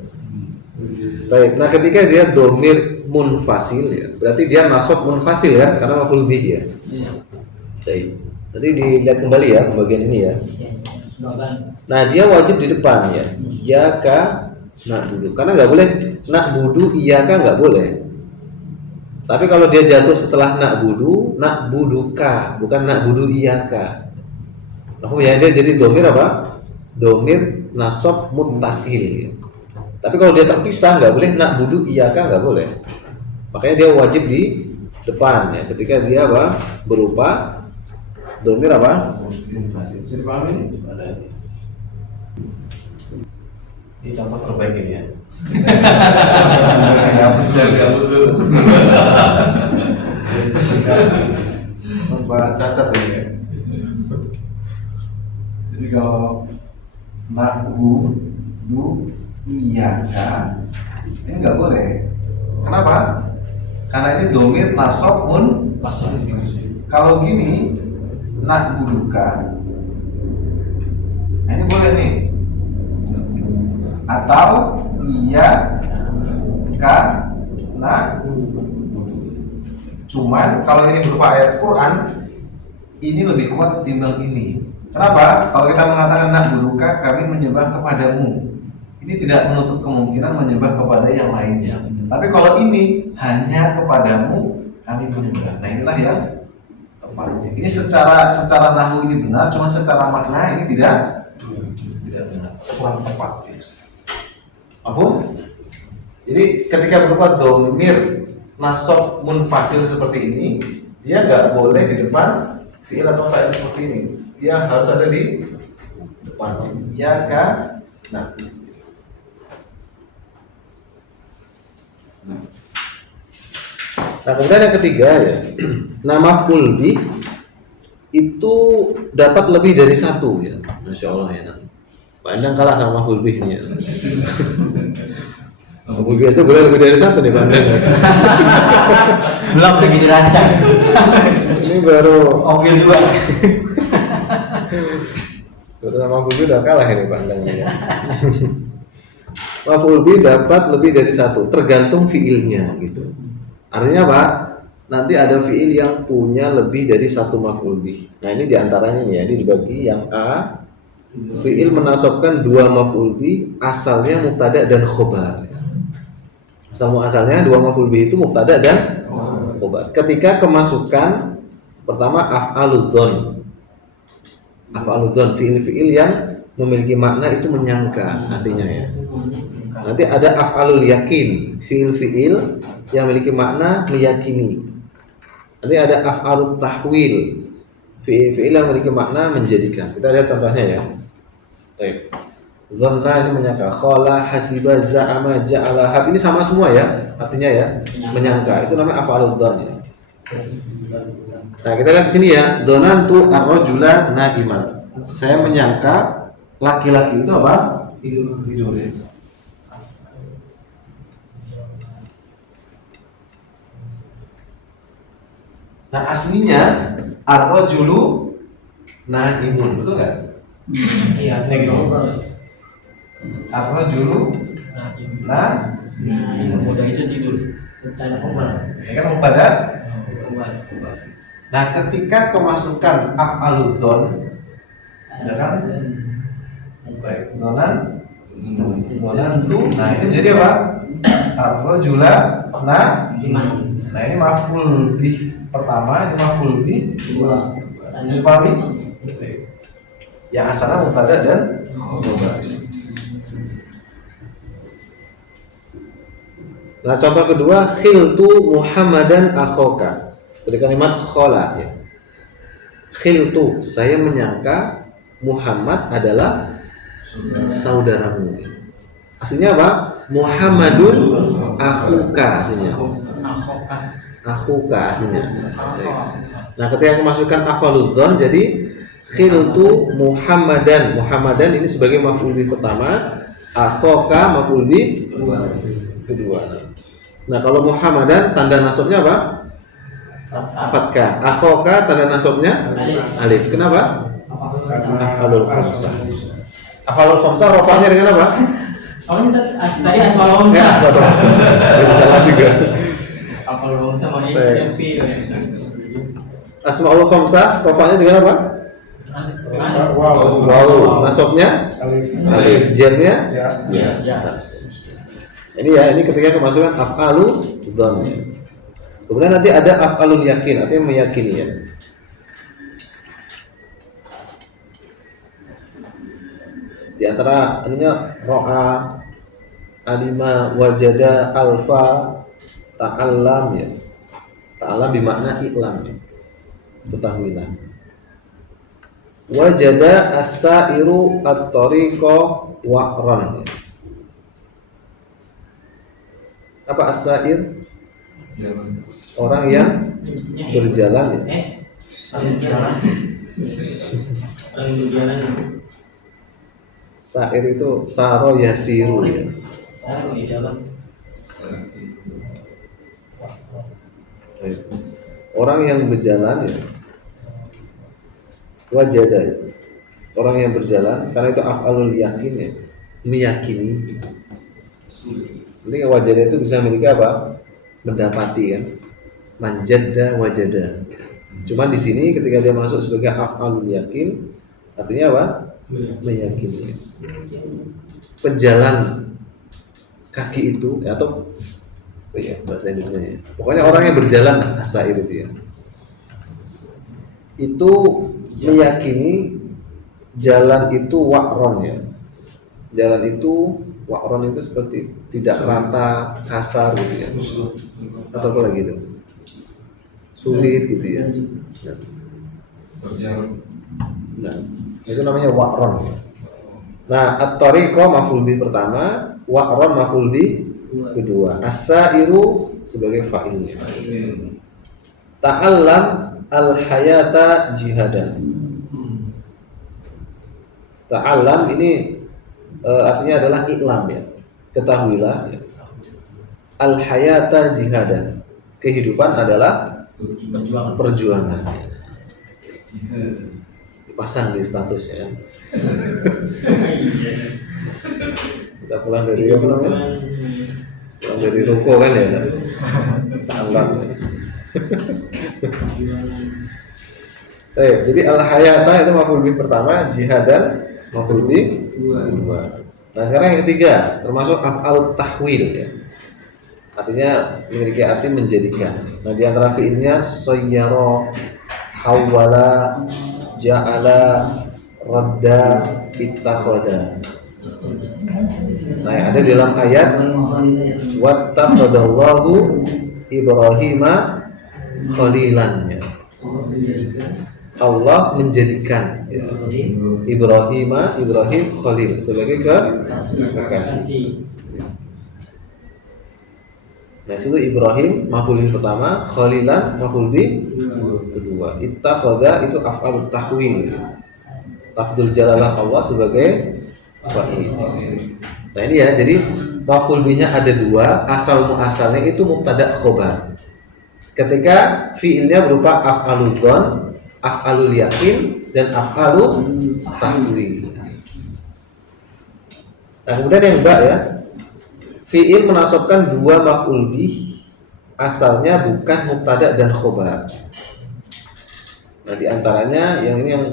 Baik, nah ketika dia domir munfasil ya, berarti dia nasab munfasil ya, karena maf'ul bih ya. Baik, nanti dilihat kembali ya pembagian ini ya. Nah dia wajib di depan ya, iyaka na'budu, karena nggak boleh na'budu iyaka nggak boleh. Tapi kalau dia jatuh setelah na'budu, na'buduka, bukan na'budu iyaka. Oh ya, dia jadi domir apa? Domir nasab muttasil. Tapi kalau dia terpisah nggak boleh na'budu iyaka nggak boleh. Makanya dia wajib di depan ya. Ketika dia apa? Berupa domir apa? Munfasil. Bisa dipahami ini? Ada. Ini contoh terbaik ini ya. Gabus dulu. Mbak cacat ini ya. Jadi kalau na'budu iyaka ini nggak boleh. Kenapa? Karena ini domir nasab munfasil. Kalau gini na'buduka, nah ini boleh nih. Atau iyaka na'budu. Cuman kalau ini berupa ayat Quran, ini lebih kuat ketimbang ini. Kenapa? Kalau kita mengatakan na'buduka, kami menyembah kepadamu, ini tidak menutup kemungkinan menyembah kepada yang lainnya. Tapi kalau ini hanya kepadamu kami menyembah. Nah inilah yang tepat. Ini secara nahwu ini benar, cuma secara makna ini tidak benar, kurang tepat. Apa? Jadi ketika berupa domir nasab munfasil seperti ini, dia nggak boleh di depan fi'il atau fa'il seperti ini. Dia harus ada di depan. Ya kan? Nah, kemudian yang ketiga ya, nama maf'ul bih itu dapat lebih dari satu ya, masya Allah ya. Pandang kalah sama maf'ul bihnya. Maf'ul bih itu boleh lebih dari satu nih Pandang. Belum lagi dirancang. Ini baru Ogil dua. Karena maf'ul bih udah kalah ini Pandangnya. Maf'ul bih dapat lebih dari satu, tergantung fiilnya gitu. Artinya apa? Nanti ada fiil yang punya lebih dari satu maf'ul bih. Nah ini diantaranya nih ya, ini dibagi yang A, fiil menasabkan dua maf'ul bih, asalnya mubtada dan khobar. Asalnya dua maf'ul bih itu mubtada dan khobar. Ketika kemasukan pertama af'aludzon, fiil-fiil yang memiliki makna itu menyangka artinya ya. Nanti ada af'alul yakin, fiil-fiil yang memiliki makna meyakini. Nanti ada af'alut tahwil, fiil-fiil yang memiliki makna menjadikan. Kita lihat contohnya ya. Baik. Dhanna ini menyangka, khala, hasiba, za'ama, ja'ala, hab, ini sama semua ya artinya ya, menyangka. Itu namanya af'alul dzan ya. Nah, kita lihat di sini ya, dzanantu ar-rajula na'iman. Saya menyangka laki-laki itu apa? Tidur ya. Nah, aslinya ar-rajulu naimun, betul nggak? Iya, Ar-rajulu nah Mudah itu tidur. ya kan mubtada. Nah, ketika kemasukan af'aludzon ya kan? Baik, nonan tu. Nah, ini menjadi apa? Ar-rajula nah ini maf'ul bih pertama, ini maf'ul bih kedua. Dipahami? Yang asalnya mubtada dan khobar. Nah, contoh kedua, khiltu Muhammadan akhoka. Dari kalimat khola ya. Khiltu, saya menyangka Muhammad adalah saudaramu. Aslinya apa? Muhammadun akhuka aslinya. Akhuka aslinya. Nah, ketika kemasukan af'aludzon jadi khiltu Muhammadan. Muhammadan ini sebagai maf'ul bih pertama, akhoka maf'ul bih kedua. Nah, kalau Muhammadan tanda nasabnya apa? Fathah. Akhoka tanda nasabnya alif. Kenapa? Af'alul khamsah. Af'alul khamsah rafa'nya dengan apa? Tadi asmaul khamsah. Salah juga. Asmaul khamsah mau Baik. SMP. Asmaul khamsah rafa'nya dengan apa? Waw. Nasabnya alif. Jernya Ya. ini ya, ini ketika kemasukan af'alu dzon. Kemudian nanti ada af'alul yakin, artinya meyakini ya. Di antara ininya ro'a, alima, wajada, alfa, ta'allam ya. Ta'allam bermakna i'lam ya. Ketahuilah. Wajada as-sa'iru at-tariqa wa'ran ya. Apa as-sa'ir? Orang yang berjalan ya. Sa'ir itu saro yasiru ya. Orang yang berjalan ya. Wajada ya. Orang yang berjalan, karena itu af'alul yakin ya. Meyakini. Ini wajada itu bisa memiliki apa? Mendapati kan. Manjada wajada. Cuma di sini ketika dia masuk sebagai af'alul yakin, artinya apa? Meyakini. Penjalan kaki itu atau bahasa Indonesia. Pokoknya orang yang berjalan as-sa'ir itu ya. Itu meyakini jalan itu wa'ron ya. Jalan itu wa'ron itu seperti tidak rata, kasar gitu ya. Atau apa lagi itu? Sulit gitu ya. Nah, itu namanya wa'ron. Nah, at-tariqa maf'ul bih pertama, wa'ron maf'ul bih kedua. As-sa'iru sebagai fa'ilnya. Ta'allam al-hayata jihadan. Ta'allam ini artinya adalah iklam ya. Ketahuilah ya. Al-hayata jihadan. Kehidupan adalah perjuangan. Dipasang di status ya. Kita pulang dari apa namanya? Pulang dari ruko kan ya. Ta'allam. Jadi al-hayata itu maf'ul bih pertama, jihadan maf'ul bih kedua. Nah, sekarang yang ketiga termasuk af'al tahwil ya. Artinya memiliki arti menjadikan. Nah, di antara fi'ilnya sayyara, hawwala, ja'ala, radda, ittakhadha. Nah, yang ada di dalam ayat wattakhadallahu Ibrahima khalilan ya. Allah menjadikan ya. Ibrahim khalil sebagai kekasih. Nah, itu Ibrahim maf'ul bih pertama, khalilan maf'ul bih kedua. Ittakhadha itu af'al tahwil. Lafdzul jalalah Allah sebagai fa'il. Nah, ini ya, jadi maf'ul bihnya ada dua, asal muasalnya itu mubtada khobar. Ketika fiilnya berupa af'aludz dzon, af'alul yakin dan af'alul tahwil. Nah, kemudian yang ba ya, fi'il menasabkan dua maf'ul bih, asalnya bukan mubtada dan khobar. Nah, di antaranya yang ini yang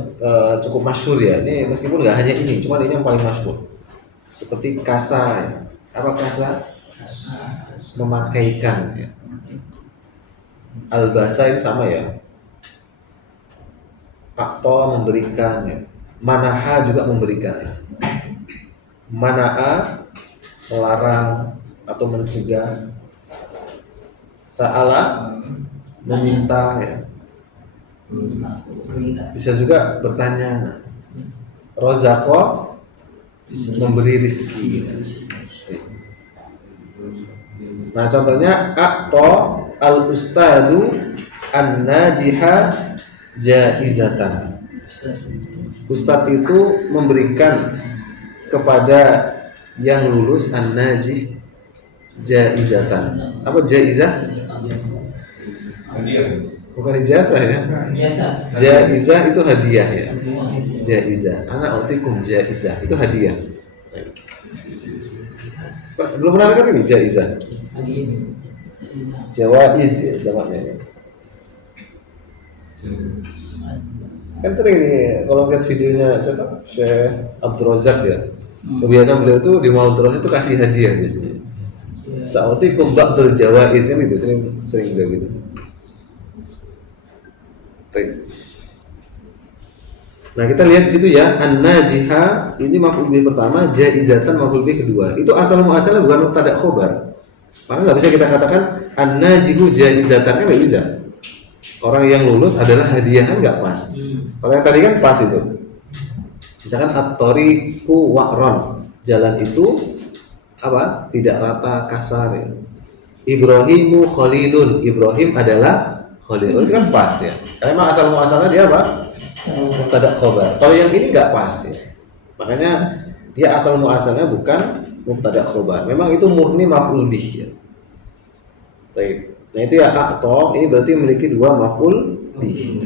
cukup masyhur ya. Ini meskipun nggak hanya ini, cuma ini yang paling masyhur. Seperti kasa ya. Apa kasa? Memakaikan ya. Albasa ini sama ya. Akto memberikan ya. Manaha juga memberikan ya. Mana'a melarang atau mencegah. Sa'ala meminta ya. Bisa juga bertanya. Rozaqo memberi rizki ya. Nah, contohnya akto al-ustadu an-najiha jaizatan. Ustadz itu memberikan kepada yang lulus an-najih jaizatan. Apa jaizah? Hadiah. Bukan ijazah ya. Biasa. Jaizah itu hadiah ya. Jaizah. Ana utikum jaizah itu hadiah. Belum pernah dengar ini jaizah. Hari ini. Jawaiz ya jamaknya. Kan sering nih kalau lihat videonya siapa? Syekh Abdul Razak ya. Kebiasaan beliau tuh di Maulid itu kasih hadiah biasanya. Sa'utikum ba'dul jawaiz itu sering beliau gitu. Baik. Nah, kita lihat di situ ya, an-najiha ini maf'ul bih pertama, jaizatan maf'ul bih kedua. Itu asal muasalnya bukan mubtada khobar. Maka nggak bisa kita katakan an-najihu jaizatan, kan nggak bisa. Orang yang lulus adalah hadiah, kan nggak pas. Kalau yang tadi kan pas itu. Misalkan at-tariqu wa'ron, jalan itu apa? Tidak rata, kasar ya. Ibrahimu khalilun, Ibrahim adalah khalil. Oh, itu kan pas ya. Karena memang asal muasalnya dia apa? Mubtada khobar. Kalau yang ini nggak pas ya. Makanya dia asal muasalnya bukan mubtada khobar. Memang itu murni maf'ul bih ya. Baik. Nah, itu ya akto, ini berarti memiliki dua maf'ul bih.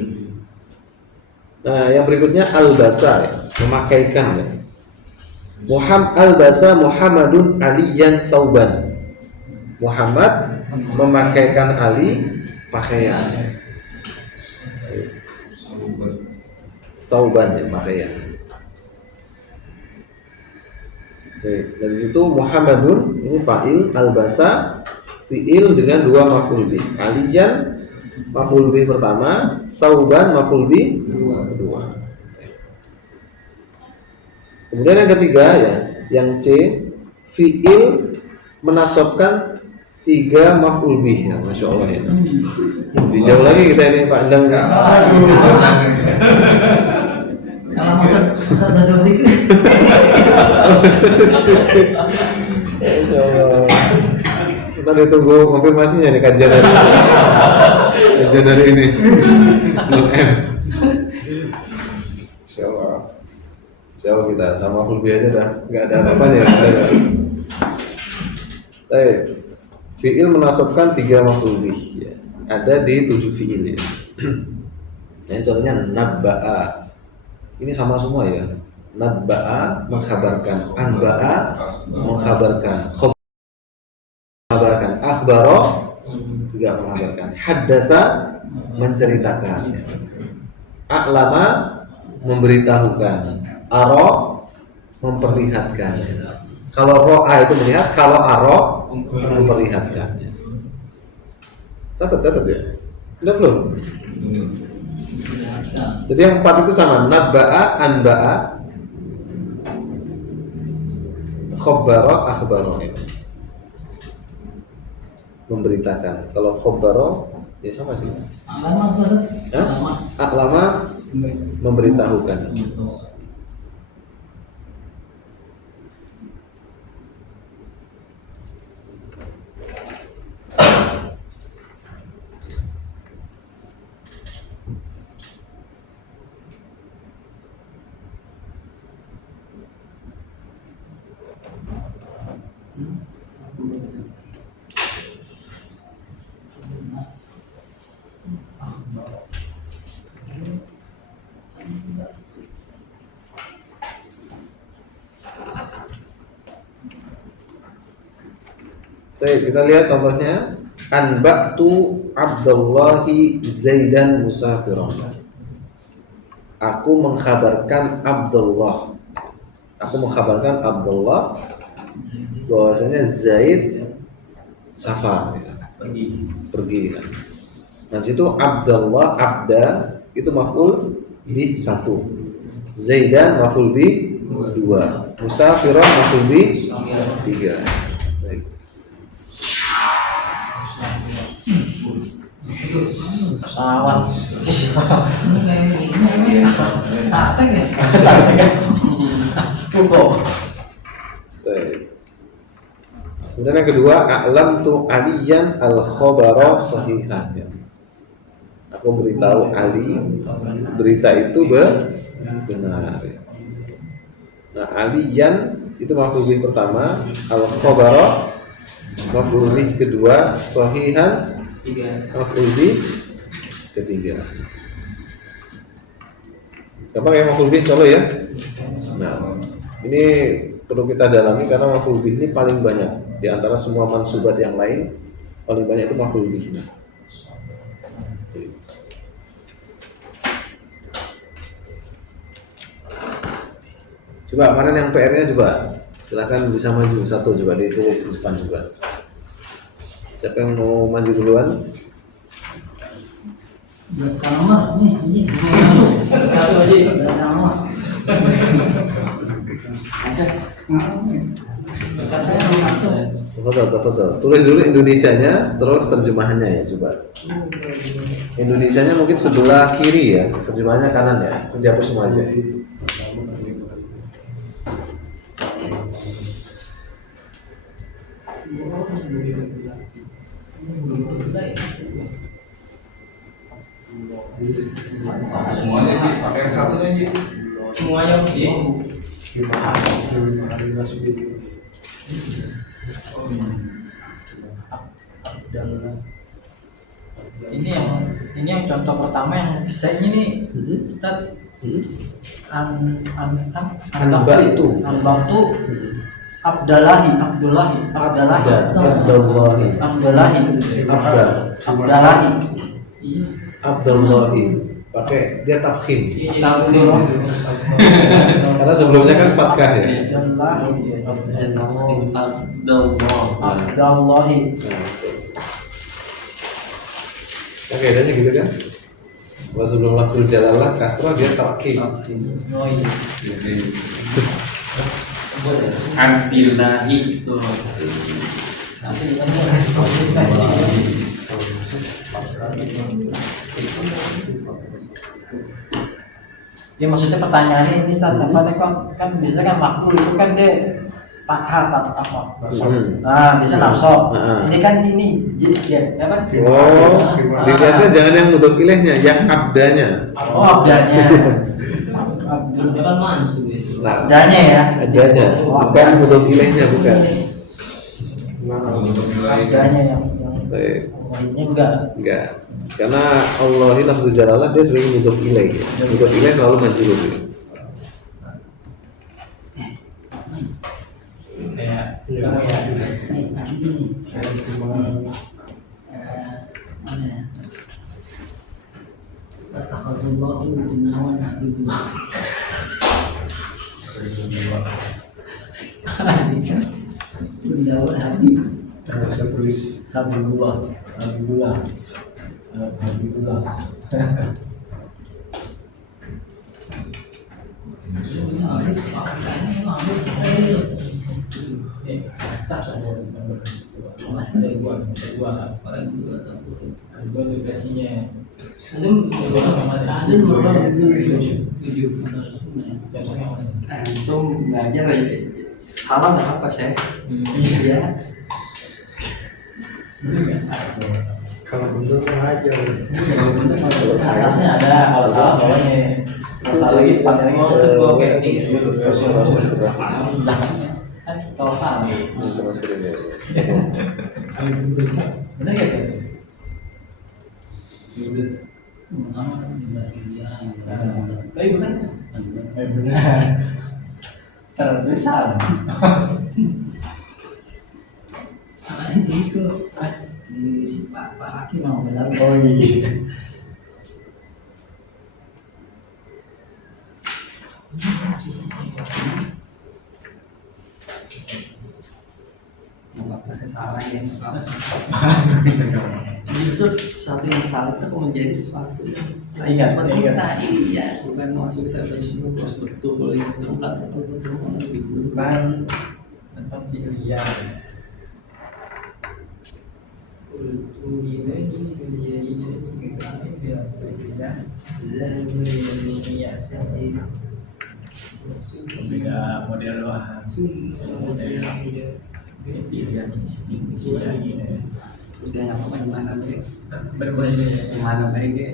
Nah, yang berikutnya albasa ya, memakaikan ya. Albasa Muhammadun aliyan sauban. Muhammad memakaikan Ali pakaian. Sauban ya, pakaian. Oke, dari situ Muhammadun ini fa'il, albasa fi'il dengan dua maf'ul bih. Aliyan maf'ul bih pertama, sauban maf'ul bih kedua. Kemudian yang ketiga ya, yang C, fi'il menasabkan tiga maf'ul bih ya, Masya Allah ya. Lebih jauh lagi kita ini Pak Endang. Kalau masa dasar zikir. Masya Allah. Kita ditunggu konfirmasinya nih kajian dari ini. M. Insya Allah. Jauh kita sama full aja dah, nggak ada apa-apanya. Baik. Fi'il menasabkan tiga maf'ul bih ya. Ada di 7 fi'il ya. Yang contohnya nabba'a. Ini sama semua ya. Nabba'a mengkhabarkan, anba'a mengkhabarkan, mengkhabarkan, akhbaro juga mengkhabarkan, haddasa menceritakan, a'lama memberitahukan, aro memperlihatkan. Kalau ro'a itu melihat, kalau aro memperlihatkan. Catat ya. Udah belum? Jadi yang 4 itu sama, nabba'a, anba'a, khobbaro, akhbaro ya. Memberitakan. Kalau khobbaro ya sama sih. Aklama memberitahukan. Baik, kita lihat contohnya. Anba'tu Abdullahi Zaidan musafiron. Aku mengkhabarkan Abdullah bahwasanya Zaid safar, pergi. Nah, situ Abdullah, abda itu maf'ul bi 1, Zaidan maf'ul bi 2, musafiron maf'ul bi 3. Baik. Pesawat. Starting ya. Cukup. Baik. Kemudian yang kedua, a'lam tu aliyan al-khabara sahihan. Ya. Aku beritahu Ali berita itu benar. Ya. Nah, aliyan itu maf'ul bih pertama, al-khabara maf'ul bih kedua, sahihan maf'ul bih ketiga. Gampang ya maf'ul bih contoh ya. Nah, ini perlu kita dalami karena maf'ul bih ini paling banyak di antara semua mansubat yang lain, paling banyak itu maf'ul bihnya. Coba mana yang PR-nya coba. Silakan bisa maju satu coba ditulis di depan juga. Siapa yang mau maju duluan? Belas kamar ini. Satu aja. Belas kamar. Betul. Tulis dulu Indonesianya, terus terjemahannya ya coba. Indonesianya mungkin sebelah kiri ya, terjemahannya kanan ya. Dihapus semua aja. Semuanya Ji, pakai yang satunya Ji. Semuanya sih. Ini yang contoh pertama yang saya ini Ustaz Anba'tu Abdullahi pakai dia tafkhim karena sebelumnya kan fathah ya. Abdullahi. Oke, dan gitu kan. Kalau sebelum lafzul jalalah kasrah dia tafkhim. Oh iya. Abdillahi itu. Ya maksudnya pertanyaannya ini Ustaz, apa nih kan biasanya kan makhluk itu kan dia fathah. Nah, bisa nasab. Ini kan ini ya kan? Oh, dilihatnya jangan yang mudhof ilaihnya, yang abdanya. Oh, abdanya. Itu kan mansub itu. Nah, Abdanya ya. abdanya, bukan mudhof ilaihnya, bukan. Abdanya yang Baik. lainnya enggak. Karena Allahi lafzul jalalah dia sebagai mudhof ilaih. Mudhof ilaih selalu majrur. Saya tulis Habibullah. Antum belajar halal nggak apa saya? Iya. Kalau bentuk aja. Kalau bentuk Atasnya ada, kalau salah bawahnya. Masalah lagi panjangnya Dua versi. kalau salah. Terus ini. Benar ya kan? Tapi benar. Benar. Tertulisan. itu di si Pak Hakim mau benar. Oh iya. Nggak apa-apa, saya salah ya. Nggak apa-apa. Bisa kamu. Justru sesuatu yang salah itu menjadi sesuatu yang Ingat, betul ingat. kita iya bukan maksud kita harus betul itu betul gitu. Bukan tempat pilihan. Beda model bahan. Pilihan di sini Udah nggak apa-apa yang mana baik, berbeda. yang mana baik deh.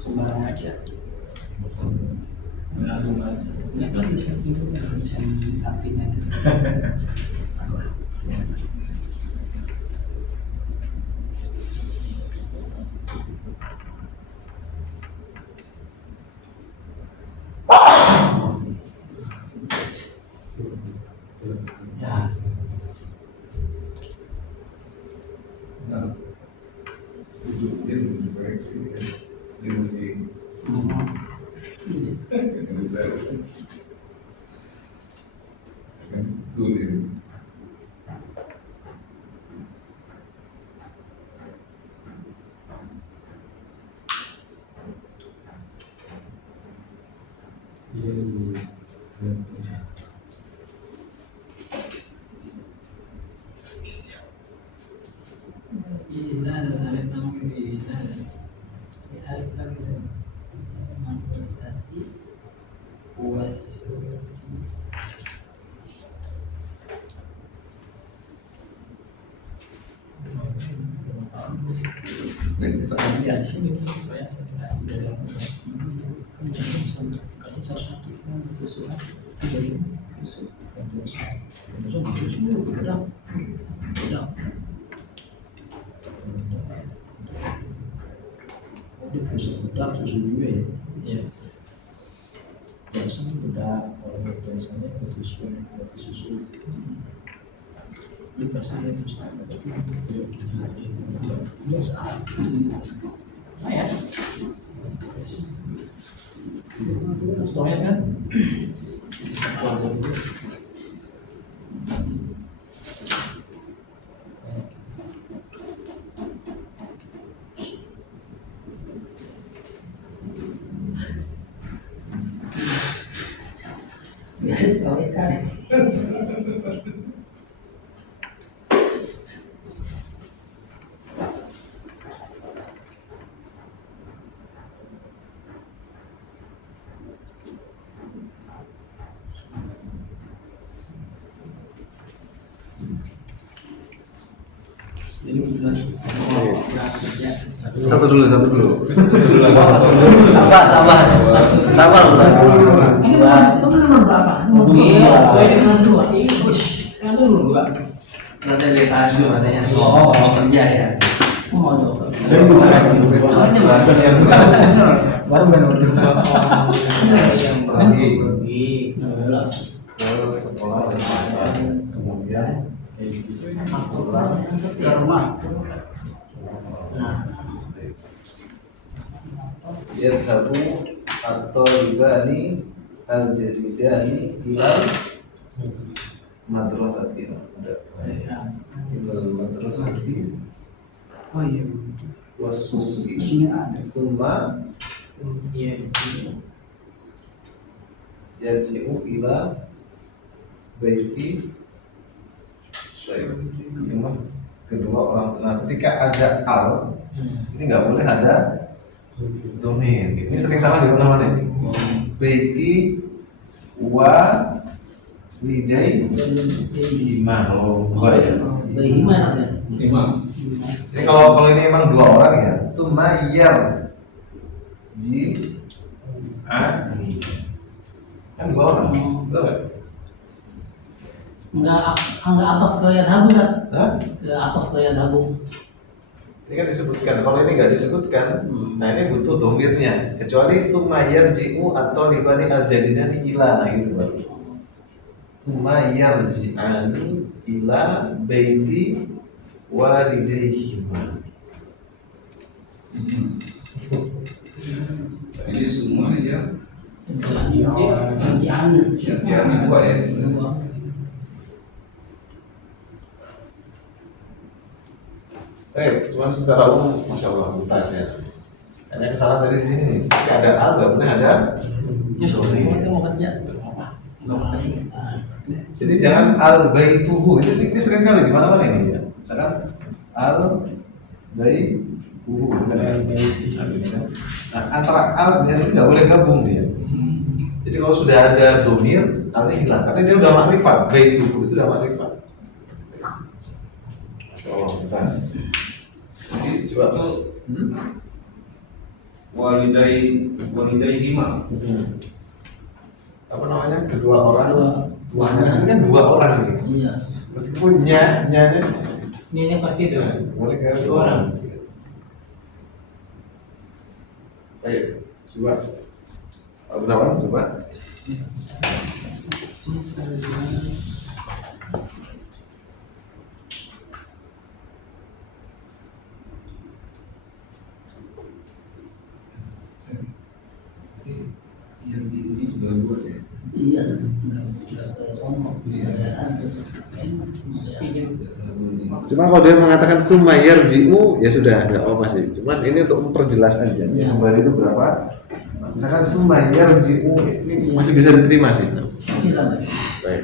Sembarang aja. Ya kan bisa itu bisa artinya. Ya. Nah, dia koreksi kan, dia mesti kan dulu. Ya di sini saya kasih dari kasih sesuatu dari Dia bisa bedak susu juga ya. Iya. Biasanya bedak kalau biasanya butuh susu. Dia pasti itu sama tapi dia biasa. ya. Story kan? Satu dulu. Sabar. Ini nomor berapa? Iya, sesuai dengan dua. Sekarang itu nomor dua. Nanti dari tadi katanya. Oh, kerja ya. Oh, Baru benar. yang Berarti ke sekolah kemudian ke rumah. yadhabu atau ibani al-jadidani ilal madrasati ilal madrasati Oh iya. wasuki Isinya ada. summa Iya. yarji'u ila baiti syekh. Kedua orang. Nah, ketika ada al, ini nggak boleh ada domain. Ini sering salah di mana-mana ini. Baiti wa lidai lima kalau Jadi kalau ini emang dua orang ya, sumayyar ji ani. Kan dua orang, betul nggak? Enggak atof ke yadhabu kan? Hah? Ke atof ke yadhabu. Ini kan disebutkan, kalau ini nggak disebutkan, nah ini butuh domirnya. Kecuali sumayar ji'u atau libani al-jadidani ila, nah itu baru. Sumayar ji'ani ila baiti walidayhima. Ini semua ya. Yang dua ya. Cuma secara umum, masya Allah, tuntas ya. Hanya kesalahan dari sini nih. Nggak ada al, nggak boleh ada. Ya sudah, kita mau kerja. Enggak apa-apa. Jadi jangan al baituhu, ini sering sekali di mana-mana ini ya. Misalkan al baituhu, bukan al baituhu. Nah, antara al dan ini nggak boleh gabung dia. Jadi kalau sudah ada domir, alnya hilang karena dia udah makrifat. Baituhu itu udah makrifat. Masya Allah, tuntas. Jadi coba walidai hima. Apa namanya, kedua orang Tuanya. ini kan dua orang nih, Iya. meskipun nyanya Ini yang pasti itu. boleh kayak Dua orang. Ayo coba Abu Nawan coba. Yang ini juga buat ya. Iya. Enggak ngomong. Cuma kalau dia mengatakan sumayar ji'u ya sudah nggak apa sih. Cuman ini untuk memperjelas aja. Ya. Kembali itu berapa? Misalkan sumayar ji'u ini masih bisa diterima sih. Masih kan? Baik.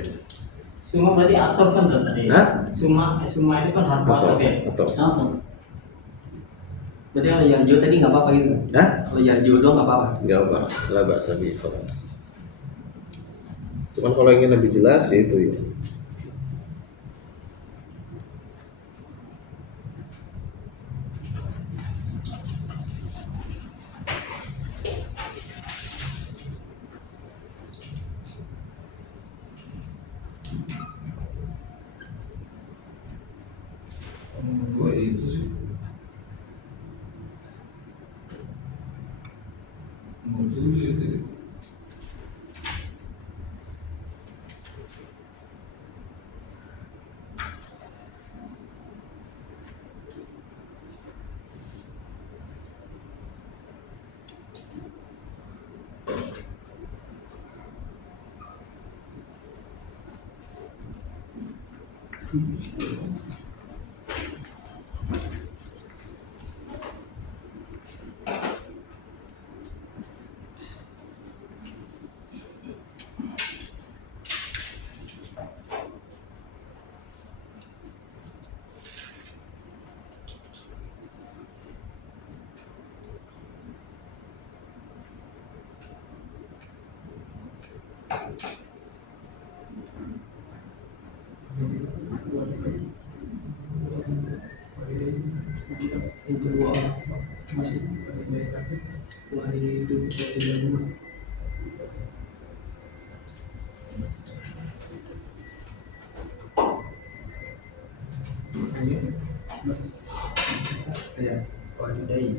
Semua berarti aktor kan tadi. Hah? Semua itu kan harus aktor ya. Atau. Apa? Berarti kalau yarju tadi nggak apa-apa gitu? Hah? Kalau yarju doang nggak apa-apa? Nggak apa. Lah bahasa bi kelas. Cuman kalau ingin lebih jelas ya itu ya. Dua itu sih. Mau dulu itu. Yang kedua masih wahidu. Ya, walidai.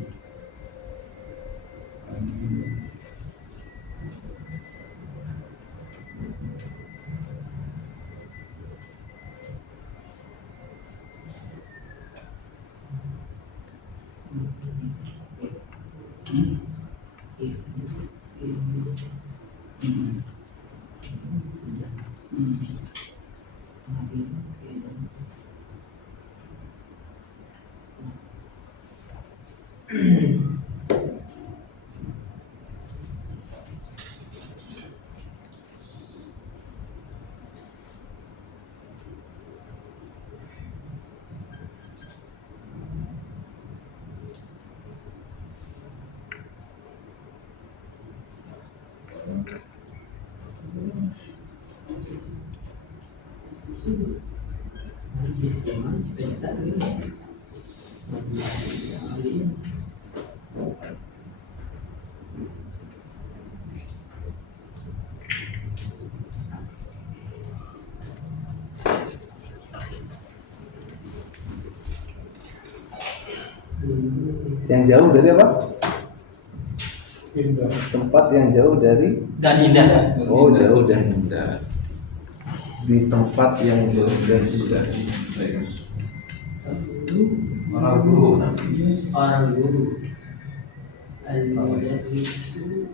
Yang jauh dari apa? Tempat yang jauh dari. Dan indah. Oh, jauh dan indah. Di tempat yang jauh dan indah. Orang guru. Orang guru. Al-Mujaddisu.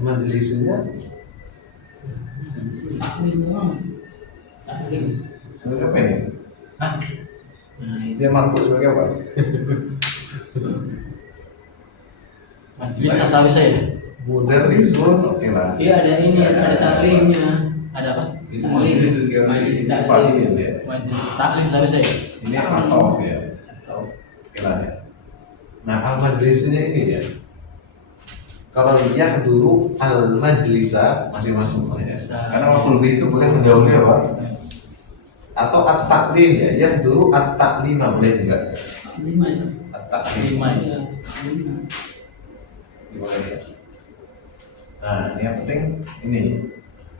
Majelisnya Taklim doang. Taklim. sebagai apa ini? Hah? Nah, itu. Dia mampu sebagai apa? Majelis sasawi saya. Mudarrisun, oke lah. Dia ada ini, ada taklimnya. Ada apa? Itu majelis kegiatan Majelis taklim. Fadil ya. Majelis taklim sawi saya. Ini atof ya. Oke lah ya. Nah, al-majlisnya ini ya. Kalau yahduru al-majlisa masih masuk ya. Karena maf'ul bih itu boleh mendahului apa? Atau at-taklim ya. Yahduru at-taklima boleh juga. 5 ya. At-taklim. 5 ya. Iya, 5. Boleh ya. Nah, ini yang penting ini.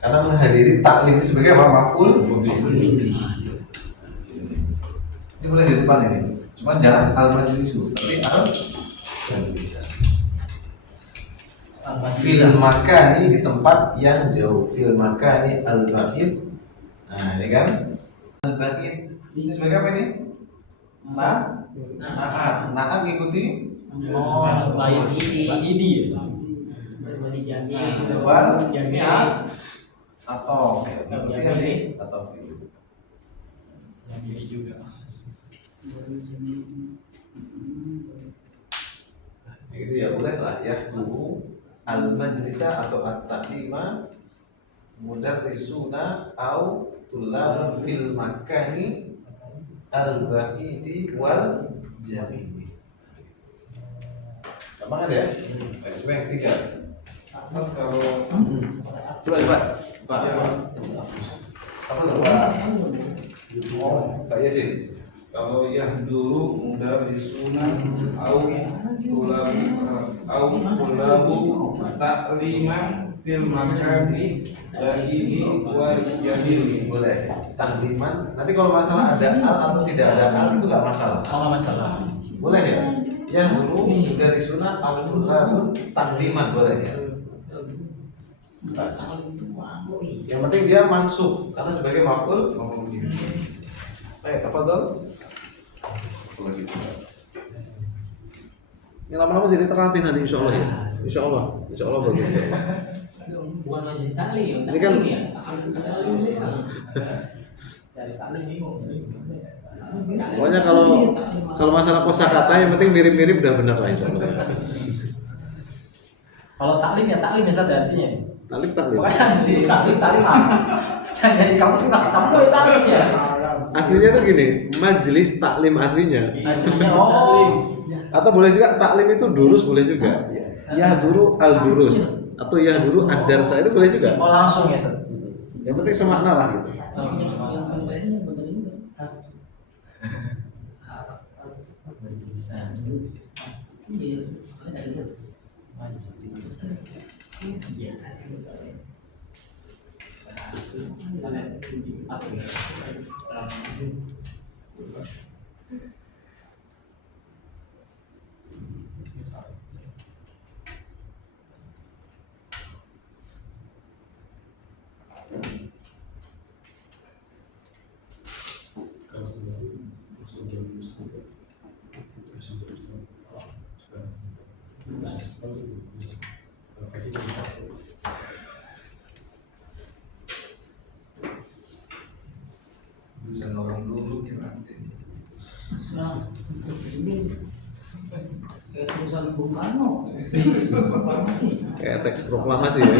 Karena menghadiri taklim itu sebagai apa? Maf'ul bih. Ini boleh di depan ini. Cuma jangan al-majlisu, tapi al-majlisa. Fil makani di tempat yang jauh. Fil makani al-ba'id. Nah, ini kan al-ba'id. Ini sebagai apa ini? Naat ngikuti Oh, baik. Idi ya. Berbagi jami. wal Jami. niat atau ngikuti hari atau fil. Yang ini juga. Gitu ya, boleh lah ya dulu al-majlisa atau at-taklima mudarrisuna au tulabun fil makani al-ba'idi wal jamili. Gampang ada ya? Coba yang ketiga. Kalau Coba. Pak. Apa tuh, Pak? Oh, Pak Yasin. kalau yahduru mudarrisuna au tulabu taklima fil makani ba'idi wal jamili. Boleh. Takliman. Nanti kalau masalah ada al atau tidak ada al itu nggak masalah. Oh, nggak masalah. Boleh ya? Ya dulu dari sunnah al-tulabun takliman boleh ya? Pas. Yang penting dia mansub karena sebagai maf'ul bih. Baik, tafadhol. Ini lama-lama jadi terlatih nanti insya Allah ya. Insya Allah bagus. Bukan majlis taklim, Ini kan- taklim ya. Taklim. Pokoknya kalau masalah kosakata yang penting mirip-mirip udah benar lah insya Allah. Kalau taklim ya Ustaz artinya. Taklim. Pokoknya di taklim apa? Jangan jadi kamu suka kamu ya taklim ya. Aslinya tuh gini, majelis taklim aslinya. Hasilnya oh. Atau boleh juga taklim itu durus boleh juga. Ya dulu al durus atau ya dulu ad-darsa itu boleh juga. Oh langsung ya Ustaz. Yang penting semakna lah gitu. Bisa orang dulu nih nanti. Nah, ini kayak tulisan Bung Karno. Proklamasi. Kayak teks proklamasi ya.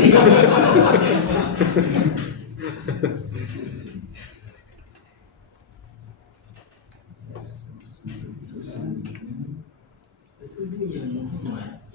Sesungguhnya Muhammad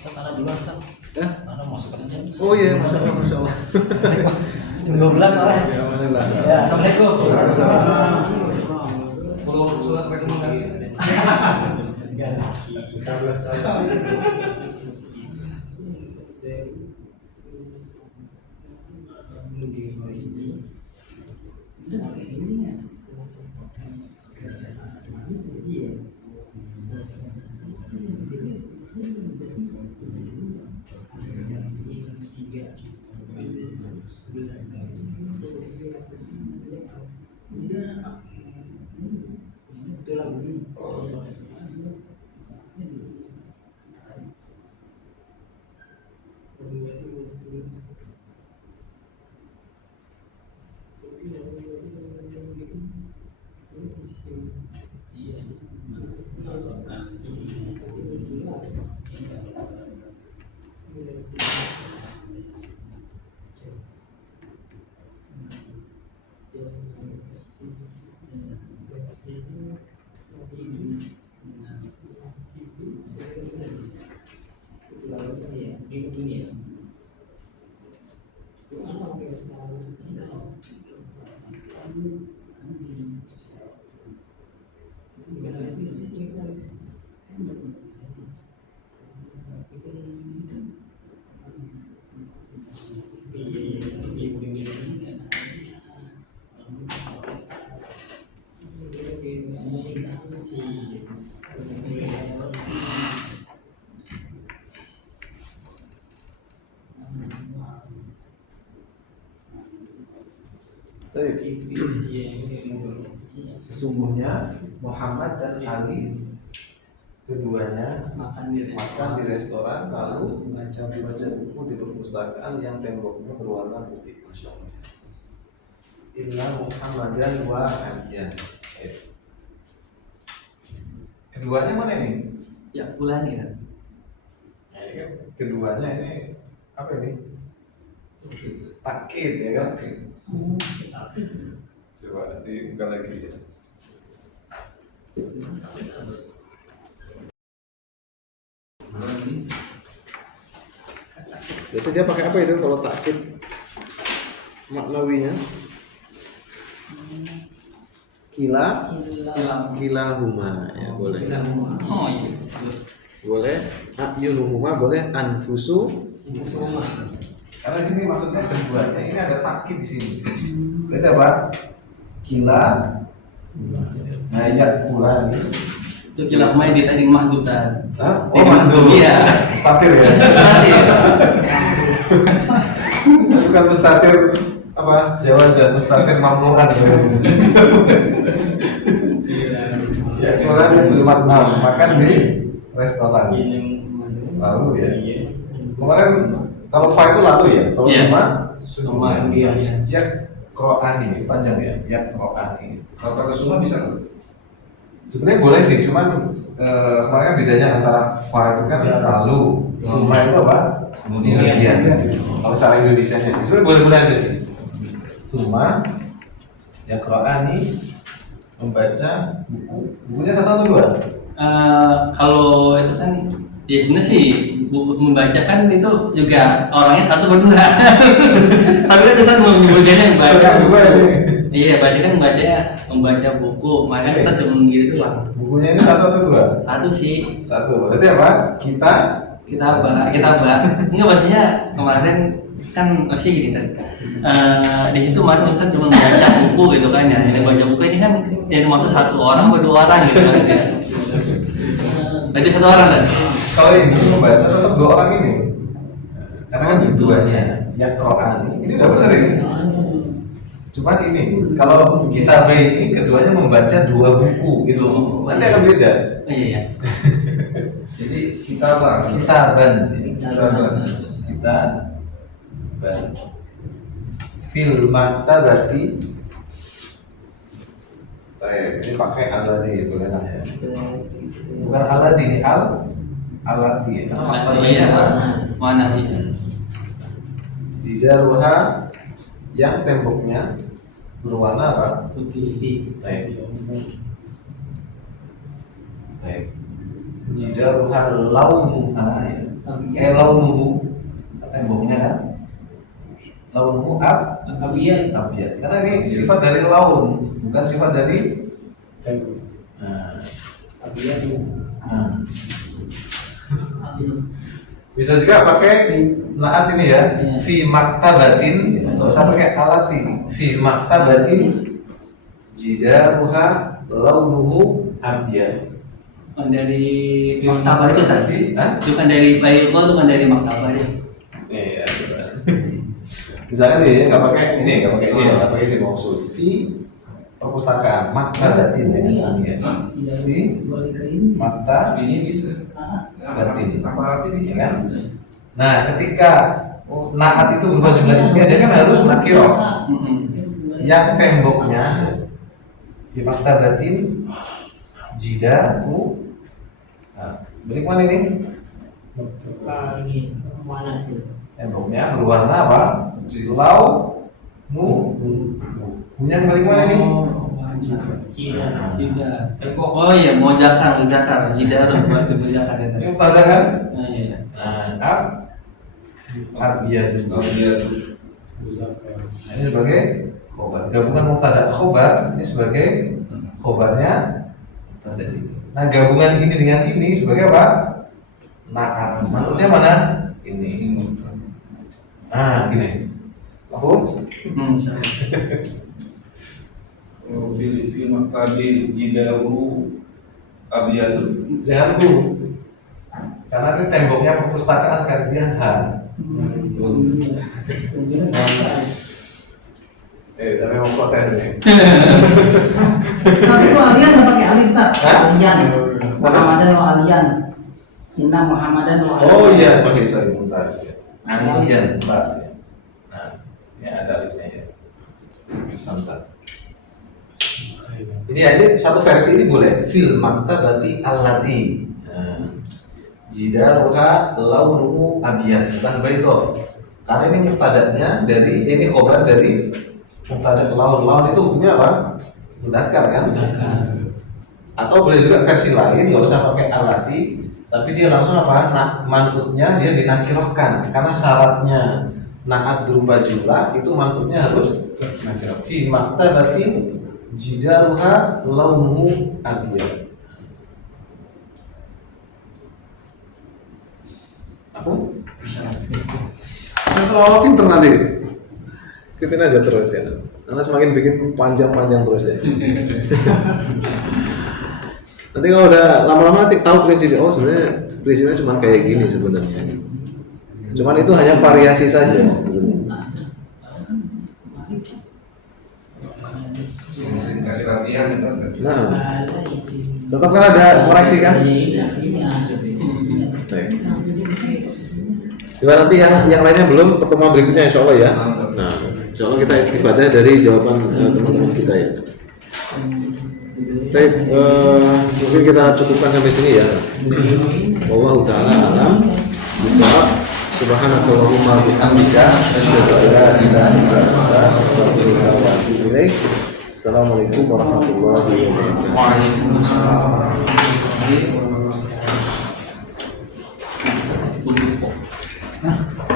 Sana dulu Ustaz. Hah? Mana masuk aja. Oh iya, masya Allah, masya Allah. Setengah 12 soalnya. Ya, alhamdulillah. Ya, assalamualaikum. Kalau surat rekomendasi. Sesungguhnya Muhammad dan Ali keduanya makan di restoran lalu baca membaca buku di perpustakaan yang temboknya berwarna putih. Masya Allah. Inna Muhammadan wa Aliyan. Keduanya mana ini? ya pulang ya. Nah, ini kan keduanya ini apa ini? Takkid ya kan? Coba dibuka lagi ya. Jadi dia pakai apa itu kalau takkid maknawinya? Kilahuma ya boleh. Oh iya. Boleh ayunuhuma, boleh anfusu. Karena di sini maksudnya keduanya ini ada takkid di sini. Berarti apa? Kila. Nah, ya pula nih. Itu jelas main di tadi mahdutan. Hah? Oh, mahdud. Iya. Mustatir ya. Mustatir. Bukan mustatir apa? Jawazan, mustatir mamluhan ya. Ya, Quran belum makan di restoran. Lalu ya. Kemarin kalau fa itu lalu ya. Kalau Iya. suma Iya. ya Qur'ani panjang ya. Ya Qur'ani. Kalau pakai semua bisa nggak? Sebenarnya boleh sih, cuman kemarin kan bedanya antara fa itu kan lalu, suma itu apa? Kemudian. Kalau secara Indonesia sih, sebenarnya boleh-boleh aja sih. Suma, ya Qur'ani, membaca bukunya satu atau dua? Kalau itu kan ya sebenarnya sih buku membaca kan itu juga orangnya satu berdua. Tapi kan bisa membacanya membaca Dua ini. Iya, baca kan membaca buku. Makanya kita cuma gitu doang. Bukunya ini satu atau dua? Satu sih. Satu. Berarti apa? Kita Kita enggak maksudnya kemarin kan masih gini kan. Di situ kemarin Ustaz cuma membaca buku gitu kan ya. Yang baca buku ini kan yang maksud satu orang atau dua orang gitu kan ya. Berarti satu orang kan? kalau ini membaca tetap dua orang ini. Karena kan Oh, gitu. duanya ya Qur'ani. Ini udah benar ini. Cuman ini kalau kita ini keduanya membaca 2 buku gitu, nanti akan beda. Iya. Jadi kita apa? Kitaban, Kitaban. kitaban. Fil maktabati. Baik, ini pakai aladi boleh lah ya. Bukan aladi, ini alati. Iya. Mana sih? Jidaruha yang temboknya berwarna apa? Putih. Baik. Baik. Jidaruha launuha ya. Launuhu temboknya kan? Launuhu Abiyat. abyad. Karena ini sifat dari laun, bukan sifat dari nah. Abiyat. Nah. Bisa juga pakai naat ini ya, Iya. fi maktabatin, nggak usah pakai alati. Fi maktabatin jidaruha launuhu abyad. Bukan dari maktabah itu tadi. Hah? Bukan dari Bayu itu bukan dari maktabah deh. Iya. Misalkan nih nggak pakai ini, nggak pakai ini, nggak pakai isim mausul. Fi perpustakaan maktabatin ya. Iya. Iya. Fi Balik ke ini. makta Ini bisa. Batin. Apa arti bisa? kan? Nah, ketika naat itu berubah jumlah ismiyah, dia kan harus nakiro. Yang temboknya di maktabatin jidaru. Nah, balik mana ini? Lagi mana sih? Temboknya berwarna apa? Lau nu. Punya balik mana ini? Cina. Tidak. Oh iya, mau jakar. Tidak harus buat ke jakar ya tadi. Ini mubtada kan? Oh iya. Nah, abyadu. Nah, ini sebagai khobar. Gabungan mubtada khobar ini sebagai khobarnya mubtada ini. Nah, gabungan ini dengan ini sebagai apa? Naat. Maksudnya mana? Ini. Nah, gini. Aku Fil maktabi jidaru abiyadu. jangan bu. Karena ini temboknya perpustakaan kan dia H. Tapi mau protes ini. Tapi itu alian nggak pakai alif tak? Hah? Alian. Muhammadan wa alian. Inna Muhammadan wa alian. Oh iya, sorry, mumtaz ya. Alian, mumtaz ya. Nah, ini ada alifnya ya. Santai. Jadi ya, ini satu versi ini boleh. Fil maktabati allati. Jidaruha launuhu abyad. Bukan baito. Karena ini mubtada'nya dari ini khobar dari mubtada' laun. Laun itu hukumnya apa? Mudzakkar kan? Atau boleh juga versi lain, nggak usah pakai allati, tapi dia langsung apa? Manutnya dia dinakirohkan karena syaratnya naat berupa jumlah itu manutnya harus nakirah. Fi maktabatin jidaruha launuhu abyad. Aku? Nah, terlalu pinter nanti. Ikutin aja terus ya. Karena semakin bikin panjang-panjang terus ya. Nanti kalau udah lama-lama nanti tahu prinsipnya. Oh sebenarnya prinsipnya cuma kayak gini sebenarnya. Cuman itu hanya variasi saja. Sering kasih latihan itu. Nah, tetap kan ada koreksi kan? Baik. Juga nanti yang lainnya belum, pertemuan berikutnya insya Allah ya. Nah, insya Allah kita istifadah dari jawaban teman-teman kita ya. Baik, mungkin kita cukupkan sampai sini ya. Wallahu ta'ala alam bisawab. Subhanakallahumma wa bihamdika asyhadu an la ilaha illa anta astaghfiruka wa atubu ilaik. Assalamualaikum warahmatullahi wabarakatuh. Waalaikumsalam.